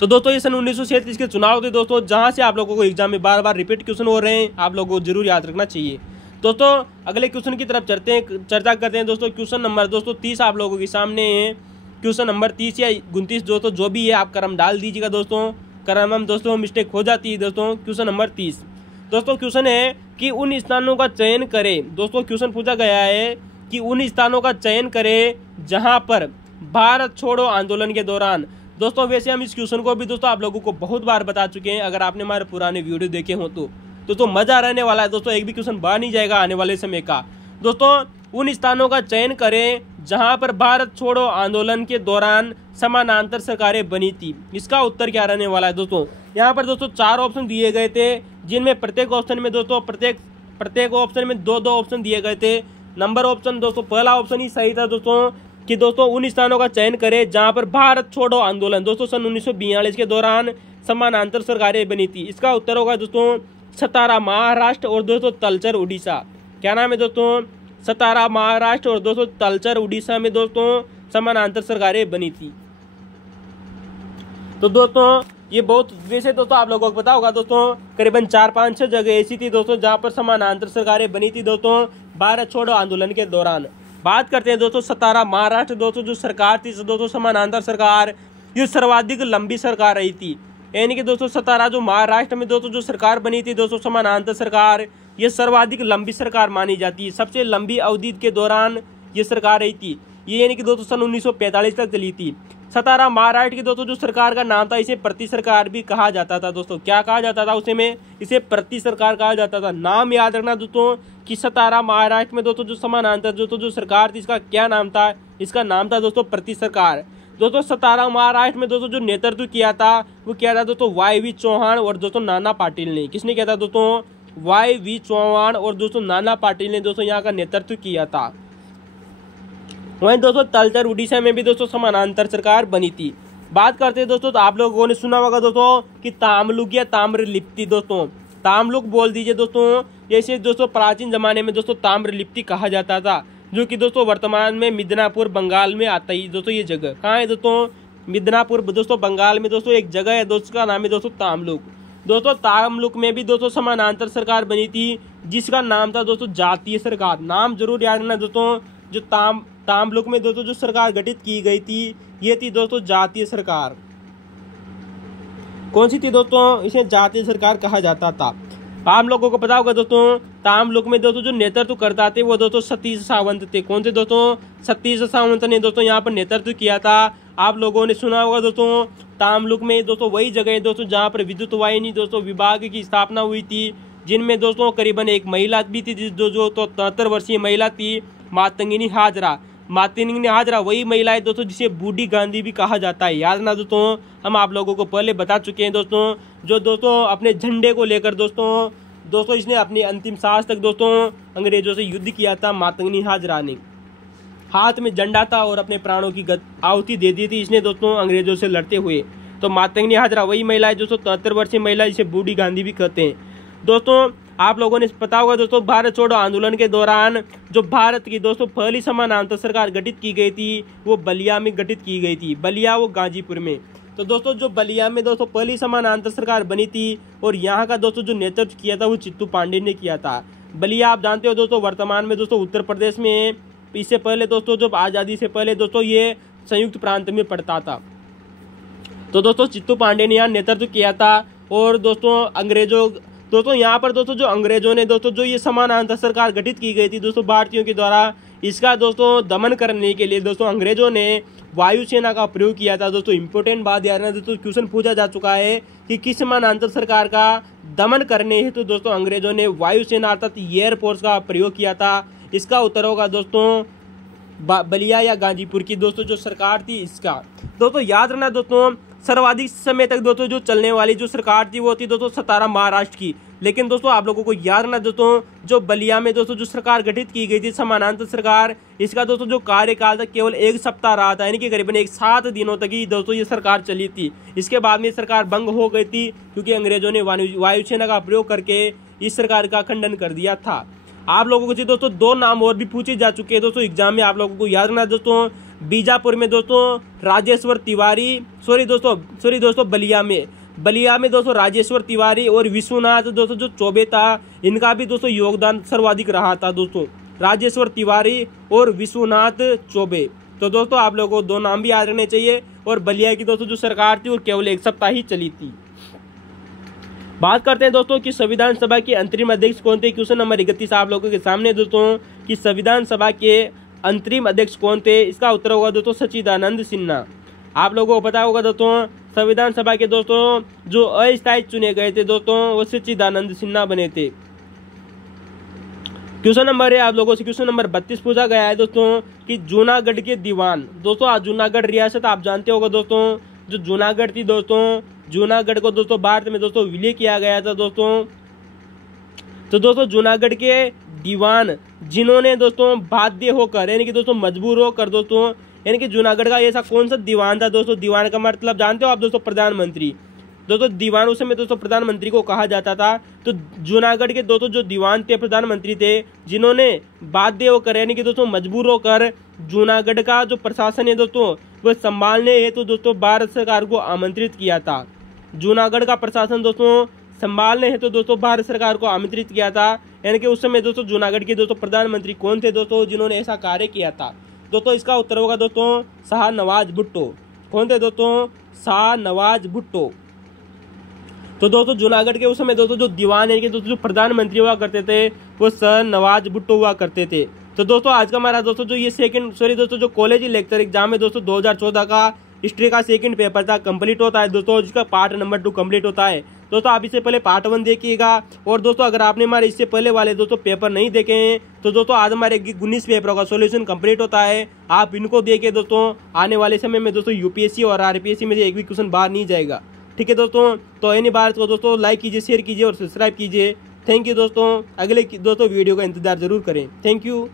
तो दोस्तों ये सन 1937 के चुनाव थे दोस्तों, जहां से आप लोगों को एग्जाम में बार बार रिपीट क्वेश्चन हो रहे हैं, आप लोगों को जरूर याद रखना चाहिए। दोस्तों अगले क्वेश्चन की तरफ चर्चा करते हैं दोस्तों। क्वेश्चन नंबर दोस्तों 30 आप लोगों के सामने है। क्वेश्चन नंबर 30 या 29 दोस्तों जो भी है आप क्रम डाल दीजिएगा दोस्तों, क्रम हम दोस्तों मिस्टेक हो जाती है दोस्तों। क्वेश्चन नंबर 30 दोस्तों क्वेश्चन है कि उन स्थानों का चयन करें। दोस्तों क्वेश्चन पूछा गया है कि उन स्थानों का चयन करें जहां पर भारत छोड़ो आंदोलन के दौरान। दोस्तों वैसे हम इस क्वेश्चन को भी दोस्तों आप लोगों को बहुत बार बता चुके हैं, अगर आपने हमारे पुराने वीडियो देखे हो तो मजा रहने वाला है दोस्तों। एक भी क्वेश्चन बाहर नहीं जाएगा आने वाले समय का। दोस्तों उन स्थानों का चयन करें जहां पर भारत छोड़ो आंदोलन के दौरान समानांतर सरकारें बनी थी। इसका उत्तर क्या रहने वाला है दोस्तों? यहाँ पर दोस्तों 4 ऑप्शन दिए गए थे, जिनमें प्रत्येक ऑप्शन में दोस्तों प्रत्येक ऑप्शन में 2-2 ऑप्शन दिए गए थे। नंबर ऑप्शन दोस्तों पहला ऑप्शन ही सही था दोस्तों, कि दोस्तों उन स्थानों का चयन करें जहां पर भारत छोड़ो आंदोलन दोस्तों सन 1942 के दौरान समानांतर सरकारें बनी थी। इसका उत्तर होगा दोस्तों सतारा महाराष्ट्र और दोस्तों तलचर उड़ीसा। क्या नाम है दोस्तों? सतारा महाराष्ट्र और दोस्तों तलचर उड़ीसा में दोस्तों समानांतर सरकारें बनी थी। तो दोस्तों ये बहुत वैसे दोस्तों आप लोगों को पता होगा दोस्तों, करीबन 4-5-6 जगह ऐसी थी दोस्तों जहां पर समानांतर सरकारें बनी थी दोस्तों भारत छोड़ो आंदोलन के दौरान। बात करते हैं दोस्तों सतारा महाराष्ट्र दोस्तों जो सरकार थी दोस्तों समानांतर सरकार, ये सर्वाधिक लंबी सरकार रही थी। यानी कि दोस्तों सतारा जो महाराष्ट्र में दोस्तों जो सरकार बनी थी दोस्तों समानांतर सरकार, ये सर्वाधिक लंबी सरकार मानी जाती है। सबसे लंबी अवधि के दौरान ये सरकार रही थी, ये यानी कि दोस्तों सन 1945 तक चली थी। सतारा महाराष्ट्र की दोस्तों जो सरकार का नाम था, इसे प्रति सरकार भी कहा जाता था दोस्तों। क्या कहा जाता था उसे में? इसे प्रति सरकार कहा जाता था। नाम याद रखना दोस्तों कि सतारा महाराष्ट्र में दोस्तों जो समानांतर दोस्तों जो सरकार थी, इसका क्या नाम था? इसका नाम था दोस्तों प्रति सरकार। दोस्तों सतारा महाराष्ट्र में दोस्तों जो नेतृत्व किया था वो क्या था दोस्तों? वाई.वी. चौहान और दोस्तों नाना पाटिल ने। किसने किया था दोस्तों? वाई.वी. चौहान और दोस्तों नाना पाटिल ने दोस्तों यहाँ का नेतृत्व किया था। वहीं दोस्तों तलचर उड़ीसा में भी दोस्तों समानांतर सरकार बनी थी। बात करते हैं दोस्तों, तो आप लोगों ने सुना होगा दोस्तों कि ताम्रलिक या ताम्रलिप्ति दोस्तों, ताम्रलिक बोल दीजिए दोस्तों। जैसे दोस्तों प्राचीन जमाने में दोस्तों ताम्रलिप्ति कहा जाता था, जो कि दोस्तों वर्तमान में मिदनापुर बंगाल में आता है दोस्तों। ये जगह कहाँ है दोस्तों? मिदनापुर दोस्तों बंगाल में दोस्तों एक जगह है दोस्तों, का नाम है दोस्तों ताम्रलिक। दोस्तों ताम्रलिक में भी दोस्तों समानांतर सरकार बनी थी, जिसका नाम था दोस्तों जातीय सरकार। नाम जरूर याद रखना दोस्तों। जो ताम्रलिक में दोस्तों जो सरकार गठित की गई थी, ये थी दोस्तों जातीय सरकार। कौन सी थी दोस्तों? इसे जातीय सरकार कहा जाता था। आप लोगों को पता होगा दोस्तों, ताम्रलिक में दोस्तों जो नेतृत्व करता थे वो दोस्तों सतीश सावंत थे। कौन थे दोस्तों? सतीश सावंत ने दोस्तों यहाँ पर नेतृत्व किया था। आप लोगों ने सुना होगा दोस्तों, ताम्रलिक में दोस्तों वही जगह है दोस्तों जहाँ पर विद्युत वाहिनी दोस्तों विभाग की स्थापना हुई थी, जिनमें दोस्तों करीबन एक महिला भी थी, जो 73 वर्षीय महिला थी, मातंगिनी हाजरा। मातंगिनी हाजरा वही महिला है दोस्तों जिसे बूढ़ी गांधी भी कहा जाता है। याद ना दोस्तों, हम आप लोगों को पहले बता चुके हैं दोस्तों, जो दोस्तों अपने झंडे को लेकर दोस्तों इसने अपनी अंतिम सांस तक दोस्तों अंग्रेजों से युद्ध किया था। मातंगिनी हाजरा ने हाथ में झंडा था और अपने प्राणों की आहुति दे दी थी इसने दोस्तों अंग्रेजों से लड़ते हुए। तो मातंगिनी हाजरा वही महिला है दोस्तों, 73 वर्षीय महिला, जिसे बूढ़ी गांधी भी कहते हैं दोस्तों। आप लोगों ने पता होगा दोस्तों, भारत छोड़ो आंदोलन के दौरान जो भारत की दोस्तों पहली समानांतर सरकार गठित की गई थी, वो बलिया में गठित की गई थी। बलिया वो गाजीपुर में। तो दोस्तों जो बलिया में दोस्तों पहली समानांतर सरकार बनी थी, और यहाँ का दोस्तों जो नेतृत्व किया था वो चित्तू पांडे ने किया था। बलिया आप जानते हो दोस्तों वर्तमान में दोस्तों उत्तर प्रदेश में है। इससे पहले दोस्तों जब आज़ादी से पहले दोस्तों ये संयुक्त प्रांत में पड़ता था। तो दोस्तों चित्तू पांडे ने यहाँ नेतृत्व किया था। और दोस्तों यहाँ पर दोस्तों जो अंग्रेजों ने दोस्तों जो ये समानांतर सरकार गठित की गई थी दोस्तों भारतीयों के द्वारा, इसका दोस्तों दमन करने के लिए दोस्तों अंग्रेजों ने वायुसेना का प्रयोग किया था। दोस्तों इंपॉर्टेंट बात याद रखना दोस्तों, क्वेश्चन पूछा जा चुका है कि किस समानांतर सरकार का दमन करने हेतु दोस्तों अंग्रेजों ने वायुसेना अर्थात एयरफोर्स का प्रयोग किया था। इसका उत्तर होगा दोस्तों बलिया या गाजीपुर की दोस्तों जो सरकार थी इसका। दोस्तों याद रखना दोस्तों, सर्वाधिक समय तक दोस्तों जो चलने वाली जो सरकार थी वो थी दोस्तों 17 महाराष्ट्र की। लेकिन दोस्तों आप लोगों को याद रखना दोस्तों, जो बलिया में दोस्तों जो सरकार गठित की गई थी समानांतर सरकार, इसका दोस्तों जो कार्यकाल था केवल 1 सप्ताह रहा था, यानी कि करीबन 7 दिनों तक ही दोस्तों ये सरकार चली थी। इसके बाद में सरकार भंग हो गई थी, क्योंकि अंग्रेजों ने वायुसेना का प्रयोग करके इस सरकार का खंडन कर दिया था। आप लोगों को दोस्तों 2 नाम और भी पूछे जा चुके हैं दोस्तों एग्जाम में। आप लोगों को याद रखना दोस्तों, बीजापुर में दोस्तों राजेश्वर तिवारी, सॉरी दोस्तों बलिया में दोस्तों राजेश्वर तिवारी और विश्वनाथ दोस्तों जो चौबे था, इनका भी दोस्तों योगदान सर्वाधिक रहा था दोस्तों, राजेश्वर तिवारी और विश्वनाथ चौबे। तो दोस्तों आप लोगों को 2 नाम भी याद रखने चाहिए। और बलिया की दोस्तों जो सरकार थी वो केवल 1 सप्ताह ही चली थी। बात करते हैं दोस्तों कि संविधान सभा के अंतरिम अध्यक्ष कौन थे। क्वेश्चन नंबर 31 आप लोगों के सामने दोस्तों कि संविधान सभा के अंतरिम अध्यक्ष कौन थे। इसका उत्तर होगा दोस्तों सच्चिदानंद सिन्हा। आप लोगों को पता होगा दोस्तों, संविधान सभा के दोस्तों जो अस्थायी चुने गए थे दोस्तों वो सच्चिदानंद सिन्हा बने थे। क्वेश्चन नंबर है आप लोगों से, क्वेश्चन नंबर 32 पूछा गया है दोस्तों कि जूनागढ़ के दीवान। दोस्तों जूनागढ़ रियासत आप जानते होगा दोस्तों, जो जूनागढ़ थी दोस्तों, जूनागढ़ को दोस्तों भारत में दोस्तों विलय किया गया था दोस्तों। तो दोस्तों जूनागढ़ के दीवान जिन्होंने दोस्तों बाध्य होकर यानी कि दोस्तों मजबूर होकर दोस्तों, यानी कि जूनागढ़ का ऐसा कौन सा दीवान था दोस्तों, दीवान का मतलब जानते हो आप दोस्तों प्रधानमंत्री। दोस्तों दीवान उस समय दोस्तों प्रधानमंत्री को कहा जाता था। तो जूनागढ़ के दोस्तों जो दीवान थे प्रधानमंत्री थे, जिन्होंने बाध्य होकर यानी कि दोस्तों मजबूर होकर जूनागढ़ का जो प्रशासन है दोस्तों वह संभालने हेतु दोस्तों भारत सरकार को आमंत्रित किया था। जूनागढ़ का प्रशासन दोस्तों संभालने हेतु दोस्तों भारत सरकार को आमंत्रित किया था। यानी कि उस समय दोस्तों जूनागढ़ के दोस्तों प्रधानमंत्री कौन थे दोस्तों जिन्होंने ऐसा कार्य किया था। दोस्तों इसका उत्तर होगा दोस्तों शाहनवाज भुट्टो। कौन थे दोस्तों? शाहनवाज भुट्टो। तो दोस्तों जूनागढ़ के उस समय दोस्तों जो दीवान है कि दोस्तों जो प्रधानमंत्री हुआ करते थे वो शाहनवाज भुट्टो हुआ करते थे। तो दोस्तों आज का हमारा दोस्तों जो ये दोस्तों जो कॉलेज लेक्चर एग्जाम है दोस्तों 2014 का हिस्ट्री का 2nd पेपर था कंप्लीट होता है दोस्तों, जिसका पार्ट नंबर 2 कंप्लीट होता है दोस्तों। आप इससे पहले पार्ट 1 देखिएगा। और दोस्तों अगर आपने हमारे इससे पहले वाले दोस्तों पेपर नहीं देखे हैं तो दोस्तों आज हमारे 19 पेपरों का सॉल्यूशन कंप्लीट होता है, आप इनको देखिए दोस्तों। आने वाले समय में दोस्तों यूपीएससी और आरपीएससी में से एक भी क्वेश्चन बाहर नहीं जाएगा। ठीक है दोस्तों, तो एनी बार को दोस्तों लाइक कीजिए, शेयर कीजिए और सब्सक्राइब कीजिए। थैंक यू दोस्तों। अगले दोस्तों वीडियो का इंतजार जरूर करें। Thank you.